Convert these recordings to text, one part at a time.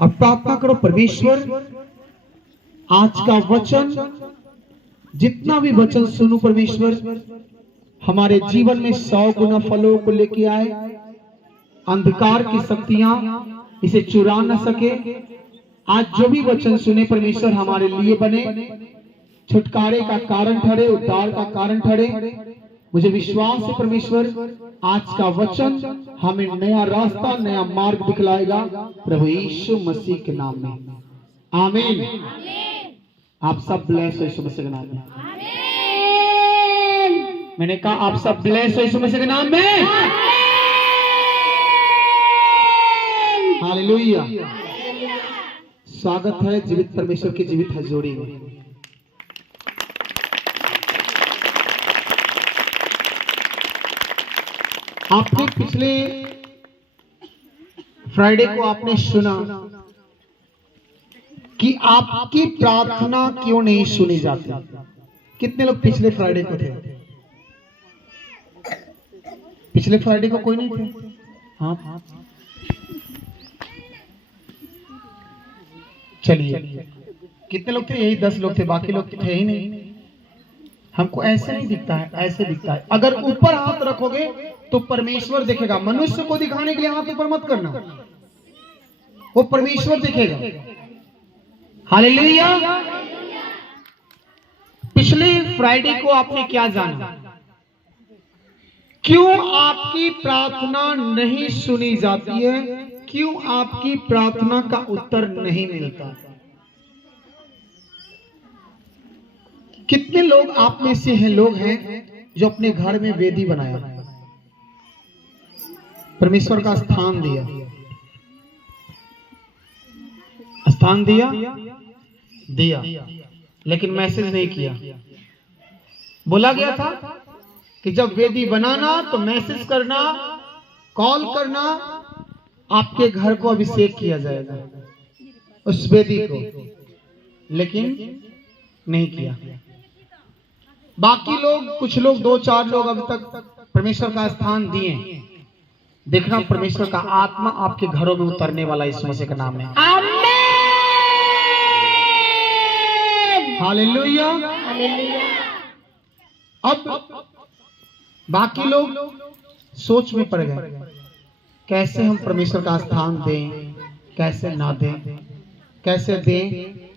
अब प्रार्थना करो, परमेश्वर आज का वचन, जितना भी वचन सुनूं परमेश्वर, हमारे जीवन में 100 गुना फलों को लेके आए। अंधकार की शक्तियां इसे चुरा न सके। आज जो भी वचन सुने परमेश्वर हमारे लिए बने, छुटकारे का कारण ठहरे, उद्धार का कारण ठहरे। मुझे विश्वास है परमेश्वर आज का वचन हमें नया रास्ता, नया मार्ग दिखलाएगा, प्रभु यीशु मसीह के नाम में आमीन। आप सब ब्लेस हो यीशु मसीह के नाम में। मैंने कहा आप सब ब्लेस हो यीशु मसीह के नाम में। हालेलुया। स्वागत है जीवित परमेश्वर की जीवित हजूरी में। आपने पिछले फ्राइडे को आपने सुना कि आपकी प्रार्थना क्यों नहीं सुनी जाती। कितने लोग पिछले फ्राइडे को थे? पिछले फ्राइडे को कोई नहीं थे? हाँ, चलिए कितने लोग थे? यही 10 लोग थे, बाकी लोग थे ही नहीं। हमको ऐसे नहीं दिखता है, ऐसे दिखता है। अगर ऊपर हाथ रखोगे तो परमेश्वर देखेगा। मनुष्य को दिखाने के लिए हाथ ऊपर मत करना, वो परमेश्वर दिखेगा। हालेलुया। पिछले फ्राइडे को आपने क्या जाना? क्यों आपकी प्रार्थना नहीं सुनी जाती है? क्यों आपकी प्रार्थना का उत्तर नहीं मिलता? कितने लोग आप में से हैं, लोग हैं जो अपने घर में वेदी बनाया, परमेश्वर का स्थान दिया, स्थान दिया, लेकिन मैसेज नहीं किया। बोला गया था कि जब वेदी बनाना तो मैसेज करना, कॉल करना, आपके घर को अभिषेक किया जाएगा उस वेदी को, लेकिन नहीं किया। बाकी लोग, कुछ लोग, 2-4 लोग अभी तक परमेश्वर का स्थान दिए। देखना परमेश्वर का आत्मा आपके घरों में उतरने वाला इस मसीह के नाम में। आमीन। हालेलुया। अब बाकी लोग सोच में पड़ गए, कैसे हम परमेश्वर का स्थान दें, कैसे ना दें, कैसे दें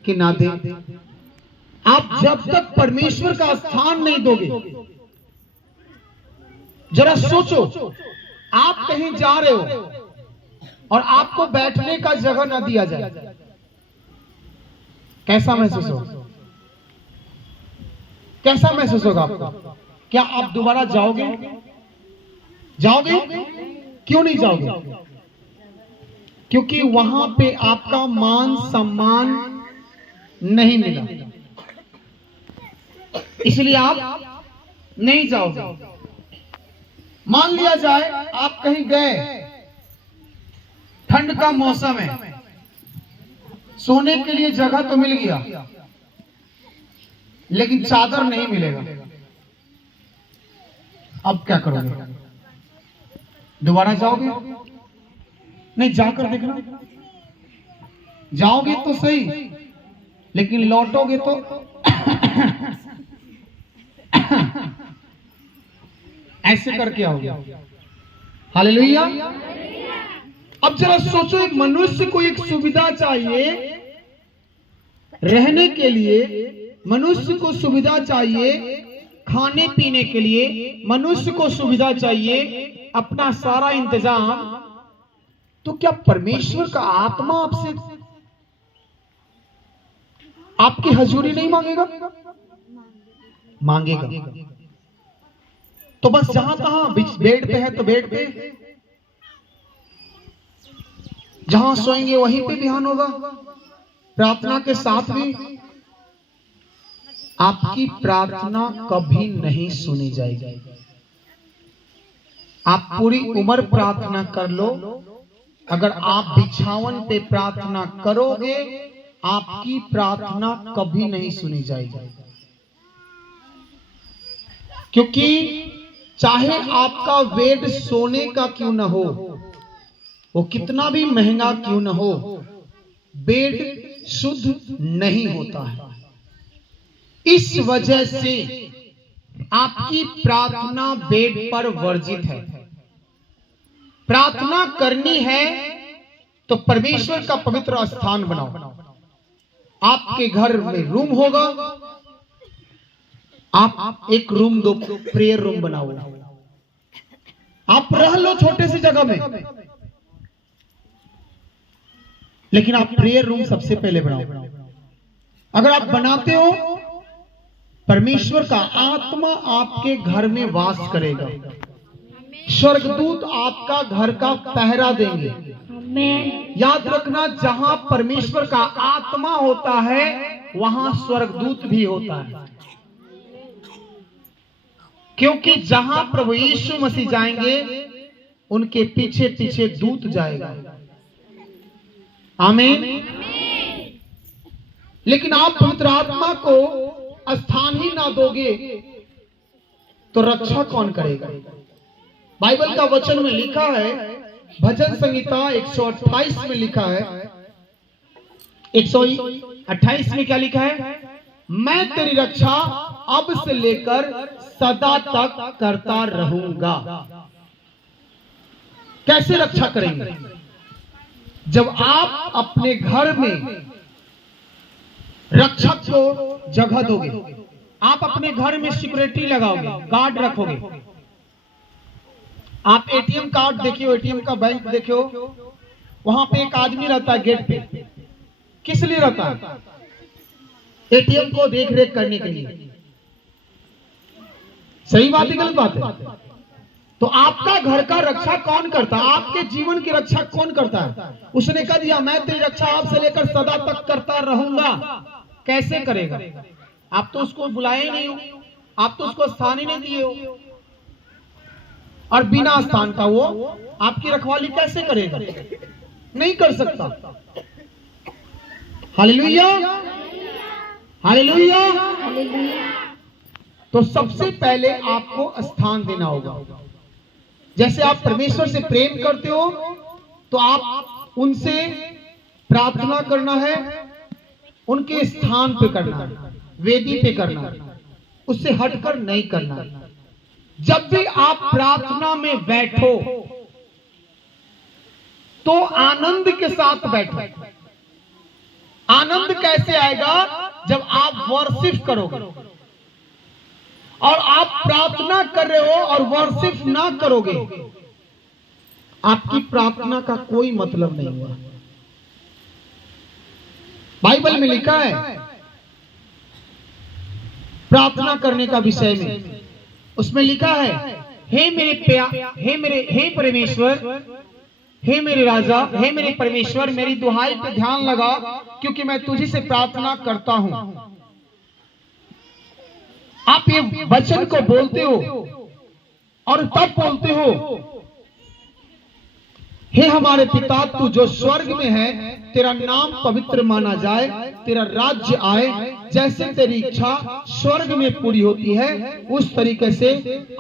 कि ना दें। आप जब तक परमेश्वर का स्थान नहीं दोगे, जरा सोचो, आप कहीं जा रहे हो और आपको बैठने का जगह ना दिया जाए, कैसा महसूस होगा? कैसा महसूस होगा आपको? क्या आप दोबारा जाओगे? जाओगे? क्यों नहीं जाओगे? क्योंकि वहां पे आपका मान सम्मान नहीं मिला, इसलिए आप नहीं जाओगे। मान लिया जाए आप कहीं गए, ठंड का मौसम है, सोने के लिए जगह तो मिल गया, लेकिन चादर नहीं मिलेगा। अब क्या करोगे? दोबारा जाओगे? नहीं, जाकर देखना। जाओगे तो सही, लेकिन लौटोगे तो ऐसे करके आओगे। हालेलुया। अब जरा सोचो, एक मनुष्य को एक सुविधा चाहिए रहने के लिए, मनुष्य को सुविधा चाहिए खाने पीने के लिए, मनुष्य को सुविधा चाहिए अपना सारा इंतजाम। तो क्या परमेश्वर का आत्मा आपसे, आपकी हजूरी नहीं मांगेगा? मांगेगा। तो बस जहां तहां बेड पे है तो बेड पे, जहां सोएंगे वहीं पे ध्यान होगा, प्रार्थना के साथ भी। आपकी प्रार्थना कभी नहीं सुनी जाएगी। आप पूरी उम्र प्रार्थना कर लो, अगर आप बिछावन पे प्रार्थना करोगे, आपकी प्रार्थना कभी नहीं सुनी जाएगी। क्योंकि चाहे आपका बेड सोने का क्यों न हो, वो कितना भी महंगा क्यों न हो, बेड शुद्ध नहीं होता है। इस वजह से आपकी प्रार्थना बेड पर वर्जित है। प्रार्थना करनी है तो परमेश्वर का पवित्र स्थान बनाओ। आपके घर में रूम होगा, आप एक रूम दो, प्रेयर रूम बनाओ। आप रह लो छोटे सी जगह में, लेकिन आप प्रेयर रूम सबसे पहले बनाओ। अगर आप बनाते हो, परमेश्वर का आत्मा आपके घर में वास करेगा। स्वर्गदूत आपका घर का पहरा देंगे। याद रखना, जहां परमेश्वर का आत्मा होता है वहां स्वर्गदूत भी होता है, क्योंकि जहां प्रभु यीशु मसीह जाएंगे उनके पीछे पीछे दूत जाएगा। आमीन। लेकिन आप पवित्र आत्मा को स्थान ही ना दोगे तो रक्षा कौन करेगा? बाइबल का वचन में लिखा है, भजन संहिता 128 में लिखा है, 128 में क्या लिखा है? मैं तेरी रक्षा अब से लेकर सदा तक करता रहूंगा। कैसे रक्षा करेंगे? जब आप अपने घर में रक्षक को जगह दोगे, आप अपने घर में सिक्योरिटी लगाओगे, गार्ड रखोगे। आप एटीएम कार्ड देखियो, एटीएम का बैंक देखियो, वहां पे एक आदमी रहता है गेट पे। किस लिए रहता है? एटीएम को देख रेख करने के लिए। सही बात है, गलत बात है? तो आपका घर का रक्षा कौन करता है? आपके जीवन की रक्षा कौन करता है? उसने कह दिया, मैं तेरी रक्षा आप से लेकर सदा तक करता रहूंगा। कैसे करेगा? आप तो उसको बुलाए ही नहीं हो, आप तो उसको स्थान ही नहीं दिए हो, और बिना स्थान का वो आपकी रखवाली कैसे करेगा? नहीं कर सकता। Hallelujah, hallelujah. तो सबसे पहले आपको स्थान देना होगा। जैसे आप परमेश्वर से प्रेम करते हो तो आप उनसे प्रार्थना करना है, उनके स्थान पे करना है, वेदी पे करना है, उससे हटकर नहीं करना है। जब भी आप प्रार्थना में बैठो तो आनंद के साथ बैठो। आनंद कैसे आएगा? जब आप वर्शिप करोगे। और आप प्रार्थना कर रहे हो और वर्शिप ना करोगे, आपकी प्रार्थना का कोई मतलब नहीं हुआ। बाइबल में लिखा है प्रार्थना करने का विषय में, उसमें लिखा है, हे परमेश्वर, हे मेरे राजा, हे मेरे परमेश्वर, मेरी दुहाई पे ध्यान लगा, क्योंकि मैं तुझी से प्रार्थना करता हूं। आप ये वचन को बोलते हो और तब बोलते हो, हे हमारे पिता तू जो स्वर्ग में है, तेरा नाम पवित्र माना जाए, तेरा राज्य आए, जैसे तेरी इच्छा स्वर्ग में पूरी होती है उस तरीके से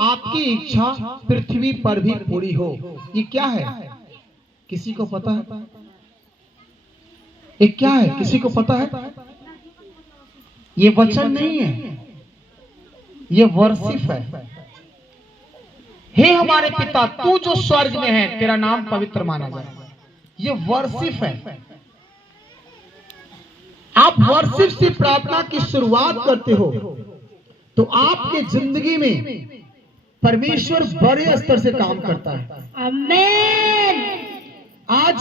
आपकी इच्छा पृथ्वी पर भी पूरी हो। ये क्या है? किसी को पता है? ये क्या है? किसी को पता है? ये वचन नहीं है, ये वर्शिप है। हे हमारे पिता तू जो स्वर्ग में है, तेरा नाम पवित्र माना जाए, ये वर्शिप है। आप वर्शिप से प्रार्थना की शुरुआत करते हो तो आपके जिंदगी में परमेश्वर बड़े स्तर से काम करता है। आमीन। आज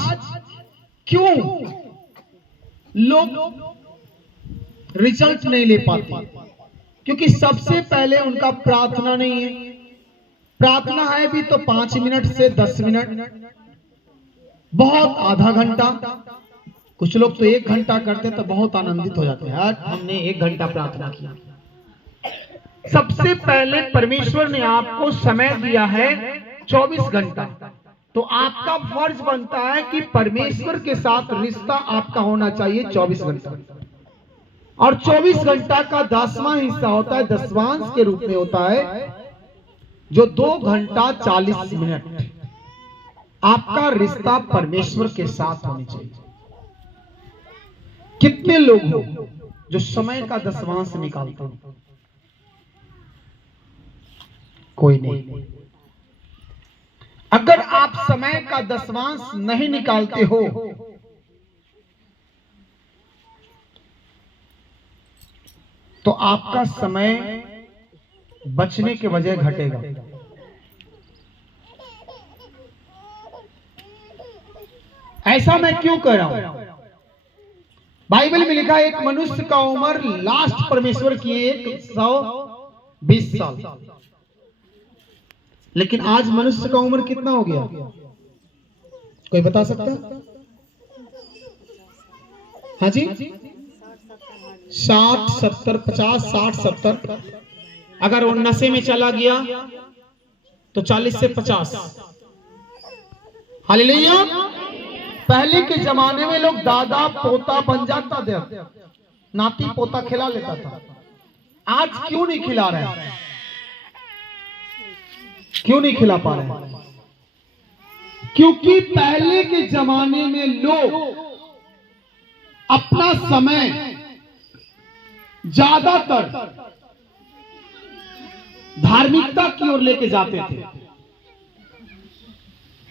क्यों लोग रिजल्ट नहीं ले पाते? क्योंकि सबसे पहले उनका प्रार्थना नहीं है। प्रार्थना है भी तो 5 मिनट से 10 मिनट, बहुत आधा घंटा, कुछ लोग तो 1 घंटा करते तो बहुत आनंदित हो जाते हैं, यार हमने 1 घंटा प्रार्थना किया। सबसे पहले परमेश्वर ने आपको समय दिया है 24 घंटा, तो आपका फर्ज बनता है कि परमेश्वर के साथ रिश्ता आपका होना चाहिए 24 घंटा। और 24 घंटा का 10वां हिस्सा होता है, दशवांश के रूप में होता है, जो 2 घंटा 40 मिनट आपका रिश्ता परमेश्वर के साथ होनी चाहिए। कितने लोग हो जो समय का दशवांश निकालते हो? कोई नहीं। अगर आप समय का दशवांश नहीं निकालते हो तो आपका समय बचने के बजाय घटेगा। ऐसा मैं क्यों कह रहा हूं? बाइबल में लिखा है एक मनुष्य का उम्र लास्ट परमेश्वर की 120 साल, लेकिन आज मनुष्य का उम्र कितना हो गया? कोई बता सकता है? हाँ जी, 60, 70, 50, 60, 70। अगर वो नशे में चला गया तो 40 से 50। हालेलुया। पहले के जमाने में लोग दादा पोता बन जाता था, नाती पोता खिला लेता था। आज क्यों नहीं खिला रहे हैं? क्यों नहीं खिला पा रहे हैं? क्योंकि पहले के जमाने में लोग अपना समय ज्यादातर धार्मिकता की ओर लेके जाते थे,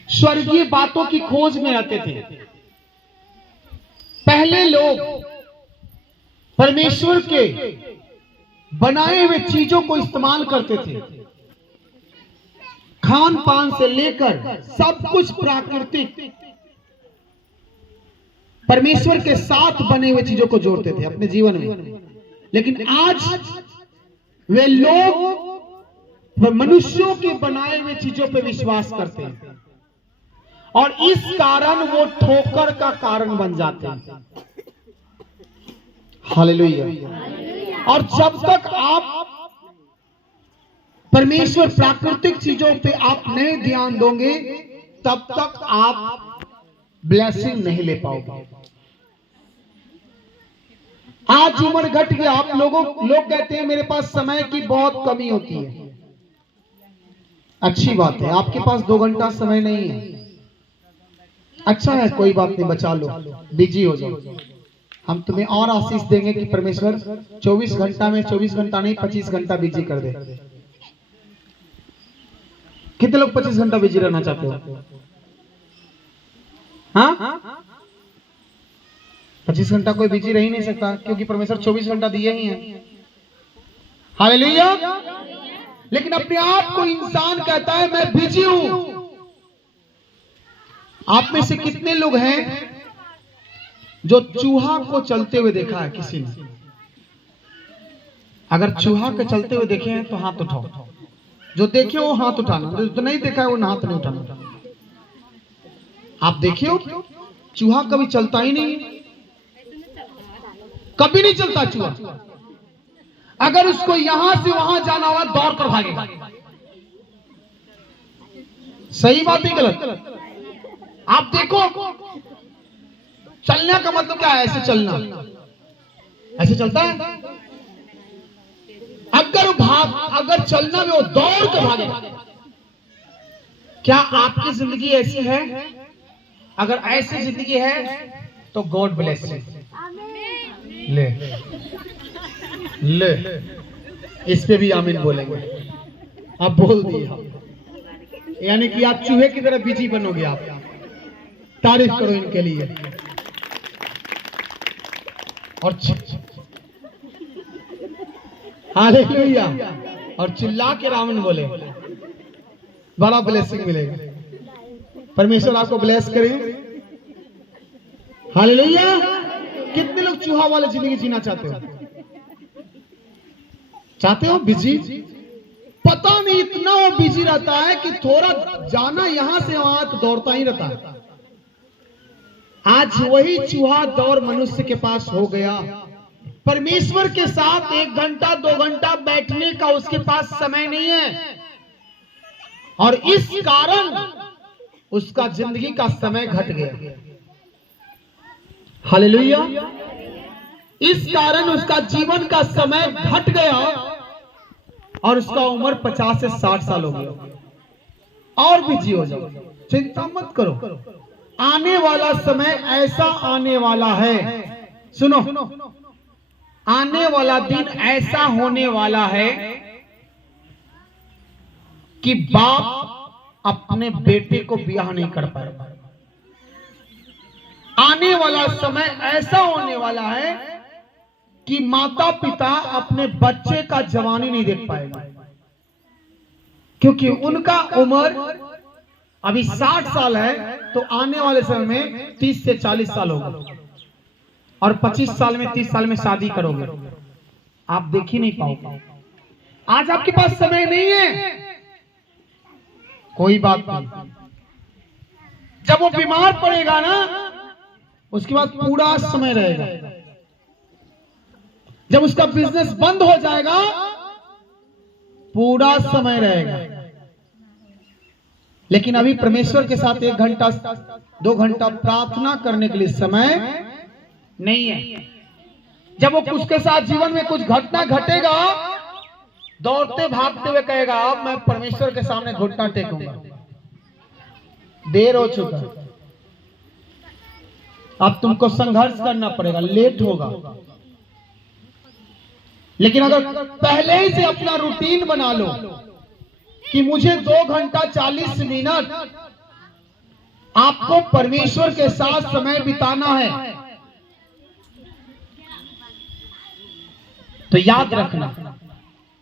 स्वर्गीय बातों की खोज में रहते थे। पहले लोग परमेश्वर के बनाए हुए चीजों को इस्तेमाल करते थे। खान पान से लेकर सब कुछ प्राकृतिक परमेश्वर के साथ बने हुए चीजों को जोड़ते थे अपने जीवन में। लेकिन आज वे लोग मनुष्यों के बनाए हुए चीजों पर विश्वास करते हैं और इस कारण वो ठोकर का कारण बन जाते हैं। हालेलुया। और जब तक आप परमेश्वर प्राकृतिक चीजों पे आप नहीं ध्यान दोगे तब तक आप ब्लेसिंग नहीं ले पाओगे। आज उम्र घट गया, आप लोग कहते हैं मेरे पास समय की बहुत कमी होती है। अच्छी बात है, आपके पास 2 घंटा समय नहीं है, अच्छा है, कोई बात नहीं, बचा लो, बिजी हो जाओ। हम तुम्हें और आशीष देंगे कि परमेश्वर 24 घंटा में 24 घंटा नहीं 25 घंटा बिजी कर दे। कितने लोग 25 घंटा बिजी रहना चाहते हो? हाँ, 25 घंटा कोई बिजी रह ही नहीं सकता क्योंकि परमेश्वर 24 घंटा दिए ही हैं। हालेलुया। लेकिन अपने आप को इंसान कहता है मैं बिजी हूं। आप में से कितने लोग हैं जो चूहा को चलते हुए देखा है किसी ने? अगर चूहा को चलते हुए देखे हैं तो हाथ उठाओ। जो देखे वो हाथ उठाना, जो नहीं देखा है वो हाथ नहीं उठाना। आप देखे हो चूहा कभी चलता ही नहीं, कभी नहीं चलता चूहा। अगर उसको यहां से वहां जाना होगा दौड़ कर भागेगा। सही बात है गलत? आप देखो चलने का मतलब क्या है? ऐसे चलना, ऐसे चलता है। अगर चलना में वो दौड़ कर भागेगा। क्या आपकी जिंदगी ऐसी है? अगर ऐसी जिंदगी है तो गॉड ब्लेस यू। ले ले, इस पे भी आमीन बोलेंगे। आप बोल दिए, यानी कि आप चूहे की तरह बिजी बनोगे। आप तारीफ करो इनके लिए और हालेलुया, और चिल्ला के आमीन बोले, बड़ा ब्लेसिंग मिलेगा। परमेश्वर आपको ब्लेस करे। हालेलुया। कितने लोग चूहा वाले जिंदगी जीना चाहते हो? चाहते हो बिजी? पता नहीं इतना वो बिजी रहता है कि थोड़ा जाना यहां से वहां तो दौड़ता ही रहता है। आज वही चूहा दौड़ मनुष्य के पास हो गया। परमेश्वर के साथ 1 घंटा 2 घंटा बैठने का उसके पास समय नहीं है और इस कारण उसका जिंदगी का समय घट गया। हालेलुया। इस कारण उसका जीवन का समय घट गया और उसका उम्र 50 से 60 साल हो गया। और बिजी हो जाओ, चिंता मत करो। आने वाला समय ऐसा आने वाला है सुनो, आने वाला दिन ऐसा होने वाला है कि बाप अपने बेटे को ब्याह नहीं कर पाएगा। आने वाला समय ऐसा होने वाला है कि माता पिता अपने बच्चे का जवानी नहीं देख पाएगा, क्योंकि उनका उम्र अभी 60 साल है, तो आने वाले समय में 30 से 40 साल होगा, और 25 साल में 30 साल में शादी करोगे, आप देख ही नहीं पाओगे। आज आपके पास समय नहीं है, कोई बात नहीं। जब वो बीमार पड़ेगा ना, उसके बाद पूरा समय रहेगा। जब उसका बिजनेस बंद हो जाएगा, पूरा समय रहेगा। लेकिन अभी परमेश्वर के साथ 1 घंटा 2 घंटा प्रार्थना करने के लिए समय नहीं है। जब वो उसके साथ जीवन में कुछ घटना घटेगा, दौड़ते भागते हुए कहेगा, अब मैं परमेश्वर के सामने घुटना टेकूंगा। देर हो चुका, अब तुमको संघर्ष करना पड़ेगा, लेट होगा। लेकिन अगर पहले ही से अपना रूटीन बना लो कि मुझे 2 घंटा 40 मिनट आपको परमेश्वर के साथ समय बिताना है, तो याद रखना,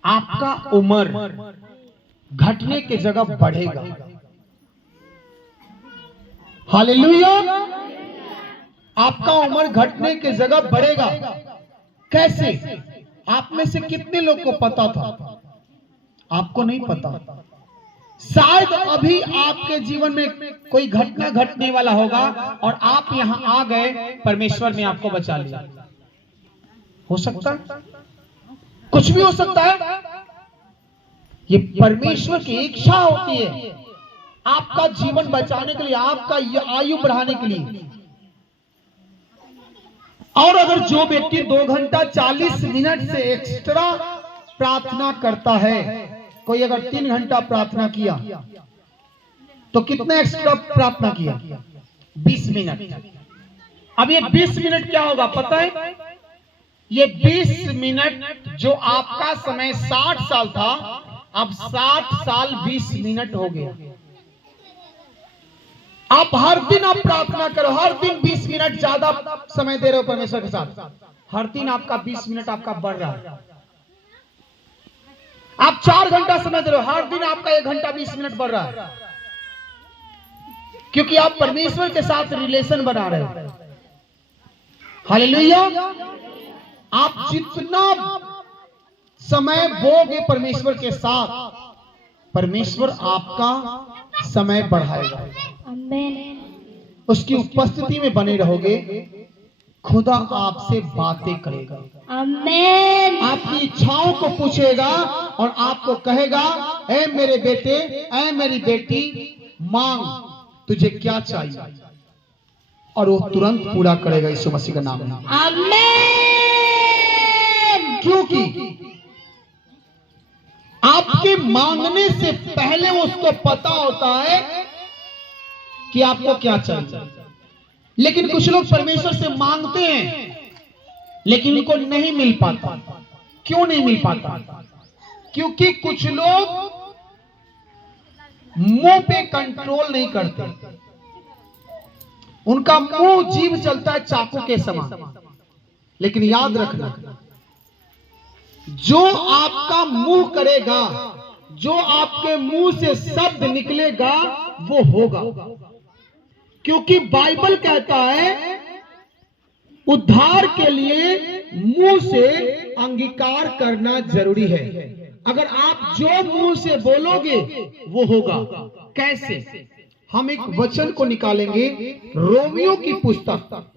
आपका उम्र घटने की जगह बढ़ेगा। हालेलुया। आपका उम्र घटने की जगह बढ़ेगा। कैसे? आप में से कितने लोग को पता था? आपको नहीं पता। शायद अभी आपके जीवन में कोई घटना घटने वाला होगा और आप यहां आ गए, परमेश्वर ने आपको बचा लिया। हो सकता है, कुछ भी हो सकता है। ये परमेश्वर की इच्छा होती है आपका जीवन बचाने के लिए, आपका आयु बढ़ाने के लिए। और अगर जो व्यक्ति 2 घंटा 40 मिनट से एक्स्ट्रा प्रार्थना करता है, कोई अगर 3 घंटा प्रार्थना किया, तो कितना एक्स्ट्रा प्रार्थना किया? 20 मिनट। अब ये 20 मिनट क्या होगा पता है? ये 20 मिनट जो आपका समय 60 साल था, अब 60 साल 20 मिनट हो गया। आप हर दिन आप प्रार्थना करो, हर दिन 20 मिनट ज्यादा समय दे रहे हो परमेश्वर के साथ। हर दिन आपका 20 मिनट आपका बढ़ रहा है। आप 4 घंटा समय दे रहे हो, हर दिन आपका 1 घंटा 20 मिनट बढ़ रहा है, क्योंकि आप परमेश्वर के साथ रिलेशन बना रहे हो। हालेलुया। आप जितना समय बोगे परमेश्वर के साथ, परमेश्वर आपका समय बढ़ाएगा। उसकी उपस्थिति में बने रहोगे, खुदा आपसे बातें करेगा। आमीन। आपकी इच्छाओं को पूछेगा और आपको कहेगा, ऐ मेरे बेटे, ऐ मेरी बेटी, मांग, तुझे क्या चाहिए, और वो तुरंत पूरा करेगा यीशु मसीह का नाम में। आमीन। क्योंकि आपके मांगने से पहले उसको पता होता है कि आपको क्या चाहिए। लेकिन कुछ लोग परमेश्वर से मांगते हैं, लेकिन उनको नहीं मिल पाता। क्यों नहीं मिल पाता? क्योंकि कुछ लोग मुंह पे कंट्रोल नहीं करते। उनका मुंह जीभ चलता है चाकू के समान। लेकिन याद रखना, जो आपका मुंह करेगा, जो आपके मुंह से शब्द निकलेगा, वो होगा। क्योंकि बाइबल कहता है, उद्धार के लिए मुंह से अंगीकार करना जरूरी है। अगर आप जो मुंह से बोलोगे वो होगा। कैसे? हम एक वचन को निकालेंगे, रोमियो की पुस्तक,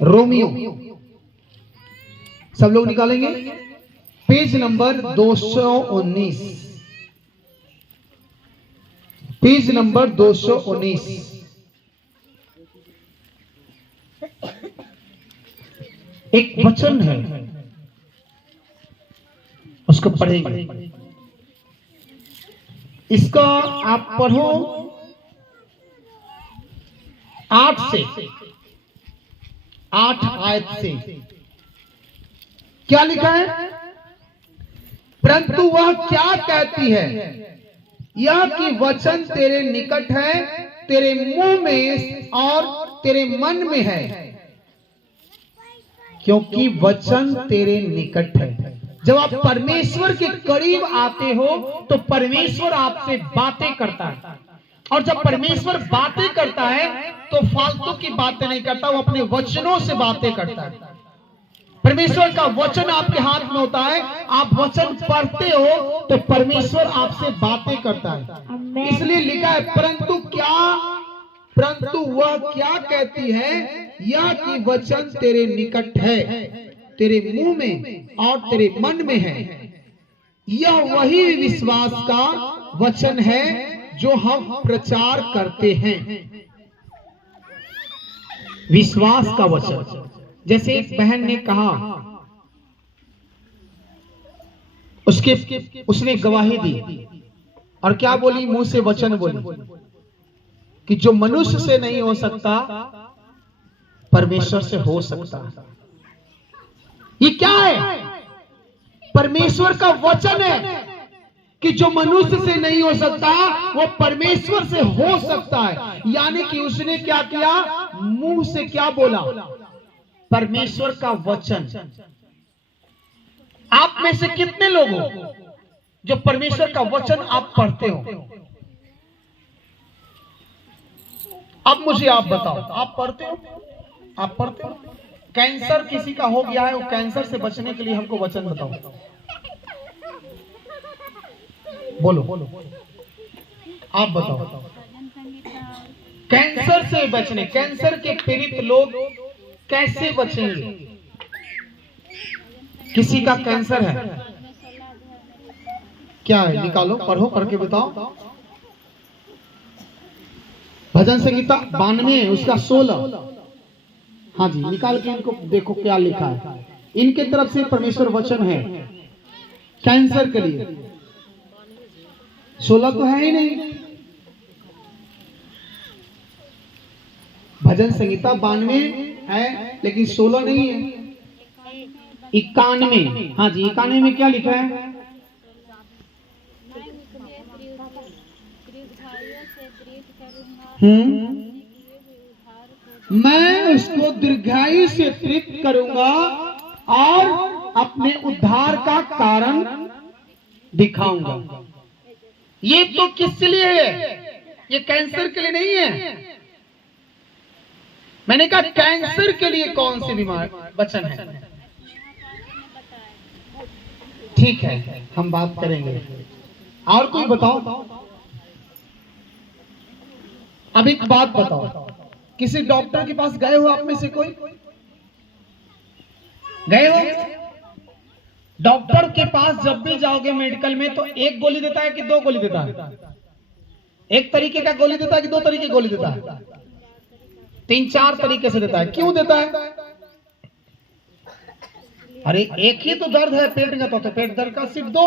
रोमियो, सब लोग निकालेंगे, पेज नंबर 219, पेज नंबर 219। एक वचन है, उसको पढ़ेंगे। इसका आप पढ़ो 8 से 8 आयत से क्या लिखा है? परंतु वह क्या कहती है, यह कि वचन तेरे निकट है, तेरे मुंह में और तेरे मन में है, क्योंकि वचन तेरे निकट है। जब आप परमेश्वर के करीब आते हो तो परमेश्वर आपसे बातें करता है, और जब परमेश्वर बातें करता है तो फालतू की बातें नहीं करता, वो अपने वचनों से बातें करता है। परमेश्वर का वचन आपके हाथ में होता है, आप वचन पढ़ते हो तो परमेश्वर आपसे बातें करता है। इसलिए लिखा है, परंतु वह क्या कहती है, यह कि वचन तेरे निकट है, तेरे मुंह में और तेरे मन में है। यह वही विश्वास का वचन है जो हम प्रचार करते हैं। विश्वास का वचन, जैसे एक बहन ने कहा, उसने गवाही दी और क्या बोली, मुंह से वचन बोली कि जो मनुष्य से नहीं हो सकता परमेश्वर से हो सकता है। ये क्या है? परमेश्वर का वचन है कि जो मनुष्य से नहीं हो सकता वो परमेश्वर से हो सकता है। यानी कि उसने क्या किया, मुंह से क्या बोला, परमेश्वर का वचन। आप में से कितने लोग हो जो परमेश्वर का वचन आप पढ़ते हो? अब मुझे आप बताओ, आप पढ़ते हो? आप पढ़ते हो? कैंसर किसी का हो गया है, वो कैंसर से बचने के लिए हमको वचन बताओ, बोलो आप बताओ। कैंसर से बचने, कैंसर के पीड़ित लोग कैसे बचेंगे? किसी का कैंसर है, क्या है, निकालो, पढ़ो, पढ़ के बताओ। भजन संहिता 92 उसका 16, हाँ जी, निकाल के इनको देखो क्या लिखा है। इनके तरफ से परमेश्वर वचन है कैंसर के लिए। 16 तो है ही नहीं। भजन संहिता 92 है लेकिन 16 नहीं है। 91, हाँ जी, 91 में क्या लिखा है? मैं उसको दीर्घायु से तृप्त करूंगा और अपने उद्धार का कारण दिखाऊंगा। ये तो किस लिए है? ये कैंसर के लिए नहीं है। मैंने कहा कैंसर के लिए कौन सी बीमार वचन है? ठीक है, हम बात करेंगे। और कोई बताओ। अब एक बात बताओ, किसी डॉक्टर के पास गए हो आप में से कोई? गए हो? डॉक्टर के पास जब भी जाओगे मेडिकल में तो एक गोली देता है कि 2 गोली देता है? एक तरीके का गोली देता है कि 2 तरीके की गोली देता है? 3-4 तरीके से देता है। क्यों देता है? अरे एक ही तो दर्द है पेट का, तो पेट दर्द का सिर्फ 2,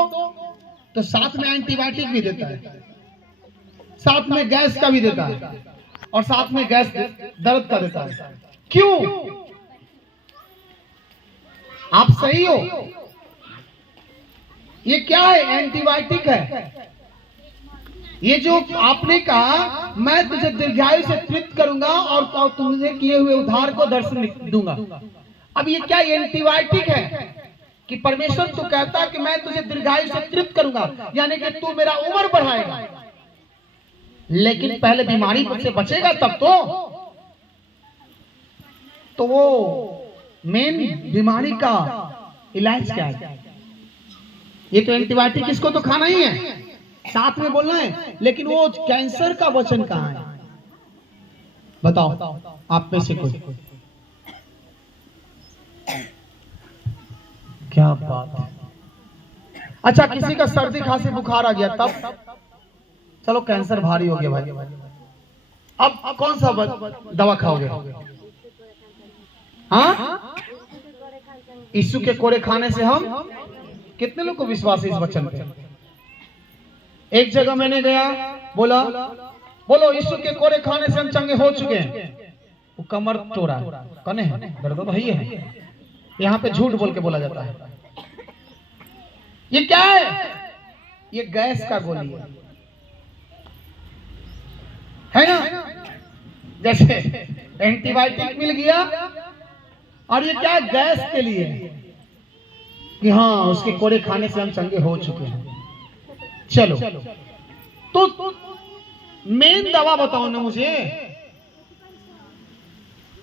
तो साथ में एंटीबायोटिक भी देता है, साथ में गैस का भी देता है, और साथ में गैस दर्द का देता है। क्यों? आप सही हो? ये क्या है? एंटीबायोटिक है। ये जो आपने कहा मैं तुझे दीर्घायु से तृप्त करूंगा और तुमने किए हुए उद्धार को दर्शन दूंगा, अब ये क्या एंटीबायोटिक है कि परमेश्वर तो कहता है कि मैं तुझे दीर्घायु से तृप्त करूंगा, यानी कि तू मेरा उम्र बढ़ाएगा, लेकिन पहले बीमारी से बचेगा तब तो वो मेन बीमारी का इलाज क्या है? ये तो एंटीबायोटिक, इसको तो खाना ही है, साथ में बोलना है, लेकिन वो कैंसर का वचन कहाँ है? बताओ आप में से कोई। क्या बात है। अच्छा, किसी का सर्दी खांसी बुखार आ गया, तब चलो कैंसर भारी हो गया भाई, अब कौन सा दवा खाओगे? हाँ, यीशु के कोड़े खाने से हम, कितने लोग को विश्वास है इस वचन पे? एक जगह मैंने गया, बोलो यीशु के कोड़े खाने से हम चंगे हो चुके हैं। वो कमर तोड़ा कौन है? दर्द तो भैया है। यहाँ पे झूठ बोल के बोला जाता है। ये क्या है? ये गैस का गोली है ना? जैसे एंटीबायोटिक मिल गया और ये क्या गैस के लिए कि हाँ उसके कोड़े खाने से हम चंगे हो चुके हैं। चलो तो मेन दवा बताओ ना मुझे,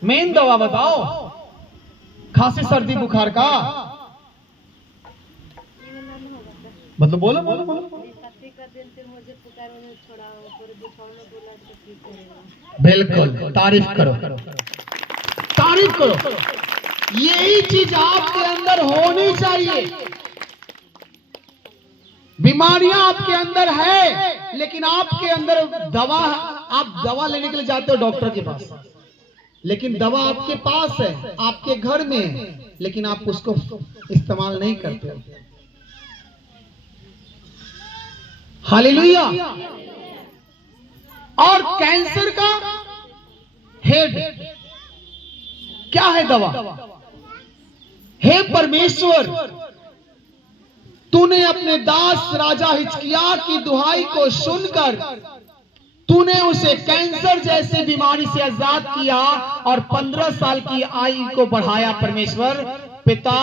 मेन दवा बताओ खांसी सर्दी बुखार का। मतलब बोलो बोलो बोलो। बिल्कुल, तारीफ करो तारीफ करो। यही चीज आपके अंदर होनी चाहिए। बीमारियां आपके अंदर है, लेकिन आपके अंदर दवा, आप दवा लेने के लिए जाते हो डॉक्टर के पास, लेकिन दवा आपके पास है, आपके घर में है, लेकिन आप उसको इस्तेमाल नहीं करते हो। हालेलुया। और कैंसर का हेड क्या है दवा? हे परमेश्वर, तूने अपने दास राजा हिजकिय्याह की दुहाई को सुनकर तूने उसे कैंसर जैसी बीमारी से आजाद किया और 15 साल की आयु को बढ़ाया। परमेश्वर पिता,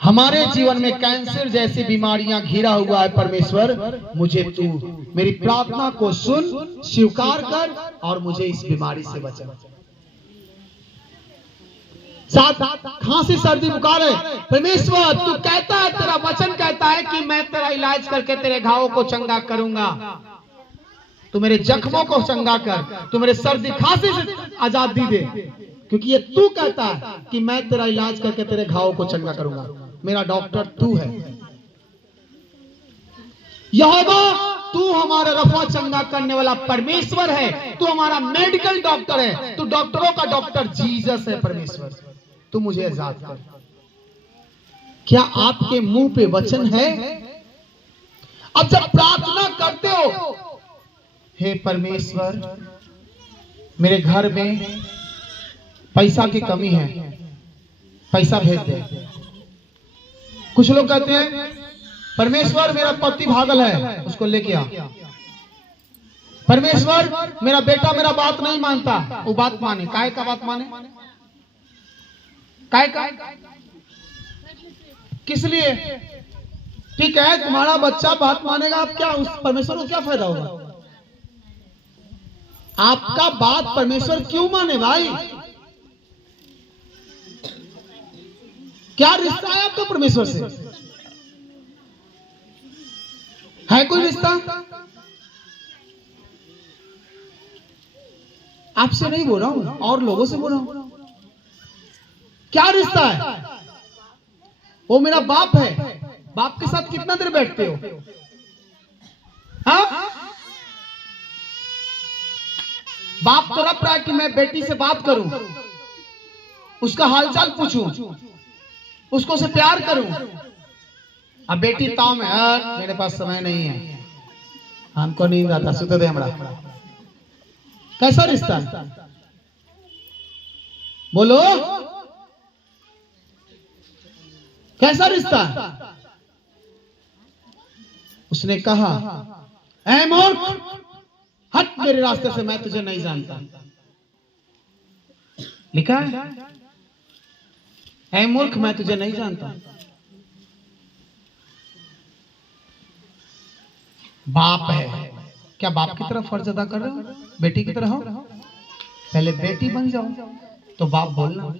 हमारे जीवन में कैंसर जैसी बीमारियां घिरा हुआ है। परमेश्वर मुझे तू मेरी प्रार्थना को सुन, स्वीकार कर और मुझे इस बीमारी से बचा। साथ खांसी सर्दी बुखार है, परमेश्वर तू कहता है, तेरा वचन कहता है कि मैं तेरा इलाज करके तेरे घावों को चंगा करूंगा। तू मेरे जख्मों को चंगा कर, तू मेरे सर्दी खांसी से आजादी दे, क्योंकि ये तू कहता है कि मैं तेरा इलाज करके तेरे घावों को चंगा करूंगा। मेरा डॉक्टर तू है यहोवा, तू हमारा रफा चंगा करने वाला परमेश्वर है। तू हमारा मेडिकल डॉक्टर है, तू डॉक्टरों का डॉक्टर जीसस है। परमेश्वर तू मुझे आजाद कर। क्या आपके मुंह पे वचन है? अब जब प्रार्थना करते हो, हे परमेश्वर मेरे घर में पैसा की कमी है, पैसा भेज दे। कुछ लोग कहते हैं परमेश्वर मेरा पति भागल है, उसको लेके आ। परमेश्वर मेरा बेटा मेरा बात नहीं मानता, वो बात माने। काय का बात माने? काय का? किस लिए? ठीक है, तुम्हारा बच्चा बात मानेगा, आप क्या उस परमेश्वर को क्या फायदा होगा? आपका बात परमेश्वर क्यों माने भाई? क्या रिश्ता है आपका परमेश्वर से? है कोई रिश्ता? आपसे नहीं बोल रहा हूं, और लोगों से बोल रहा हूं। क्या रिश्ता है? वो मेरा बाप है। बाप के साथ कितना देर बैठते हो? हाँ? बाप तो रब रहा है कि मैं बेटी से बात करूं, उसका हालचाल पूछूं, उसको से प्यार करूं। अब बेटी ताव में मेरे पास समय नहीं है, हमको नहीं आता, सुते दे हमरा। कैसा रिश्ता है? बोलो, कैसा रिश्ता है? उसने कहा, ऐ मूर्ख, हट मेरे रास्ते से, मैं तुझे नहीं जानता। लिखा है, ऐ मूर्ख मैं तुझे नहीं जानता। बाप है, क्या बाप की तरह फर्ज अदा कर रहे हो? बेटी की तरह हो? पहले बेटी बन जाओ तो बाप बोलना।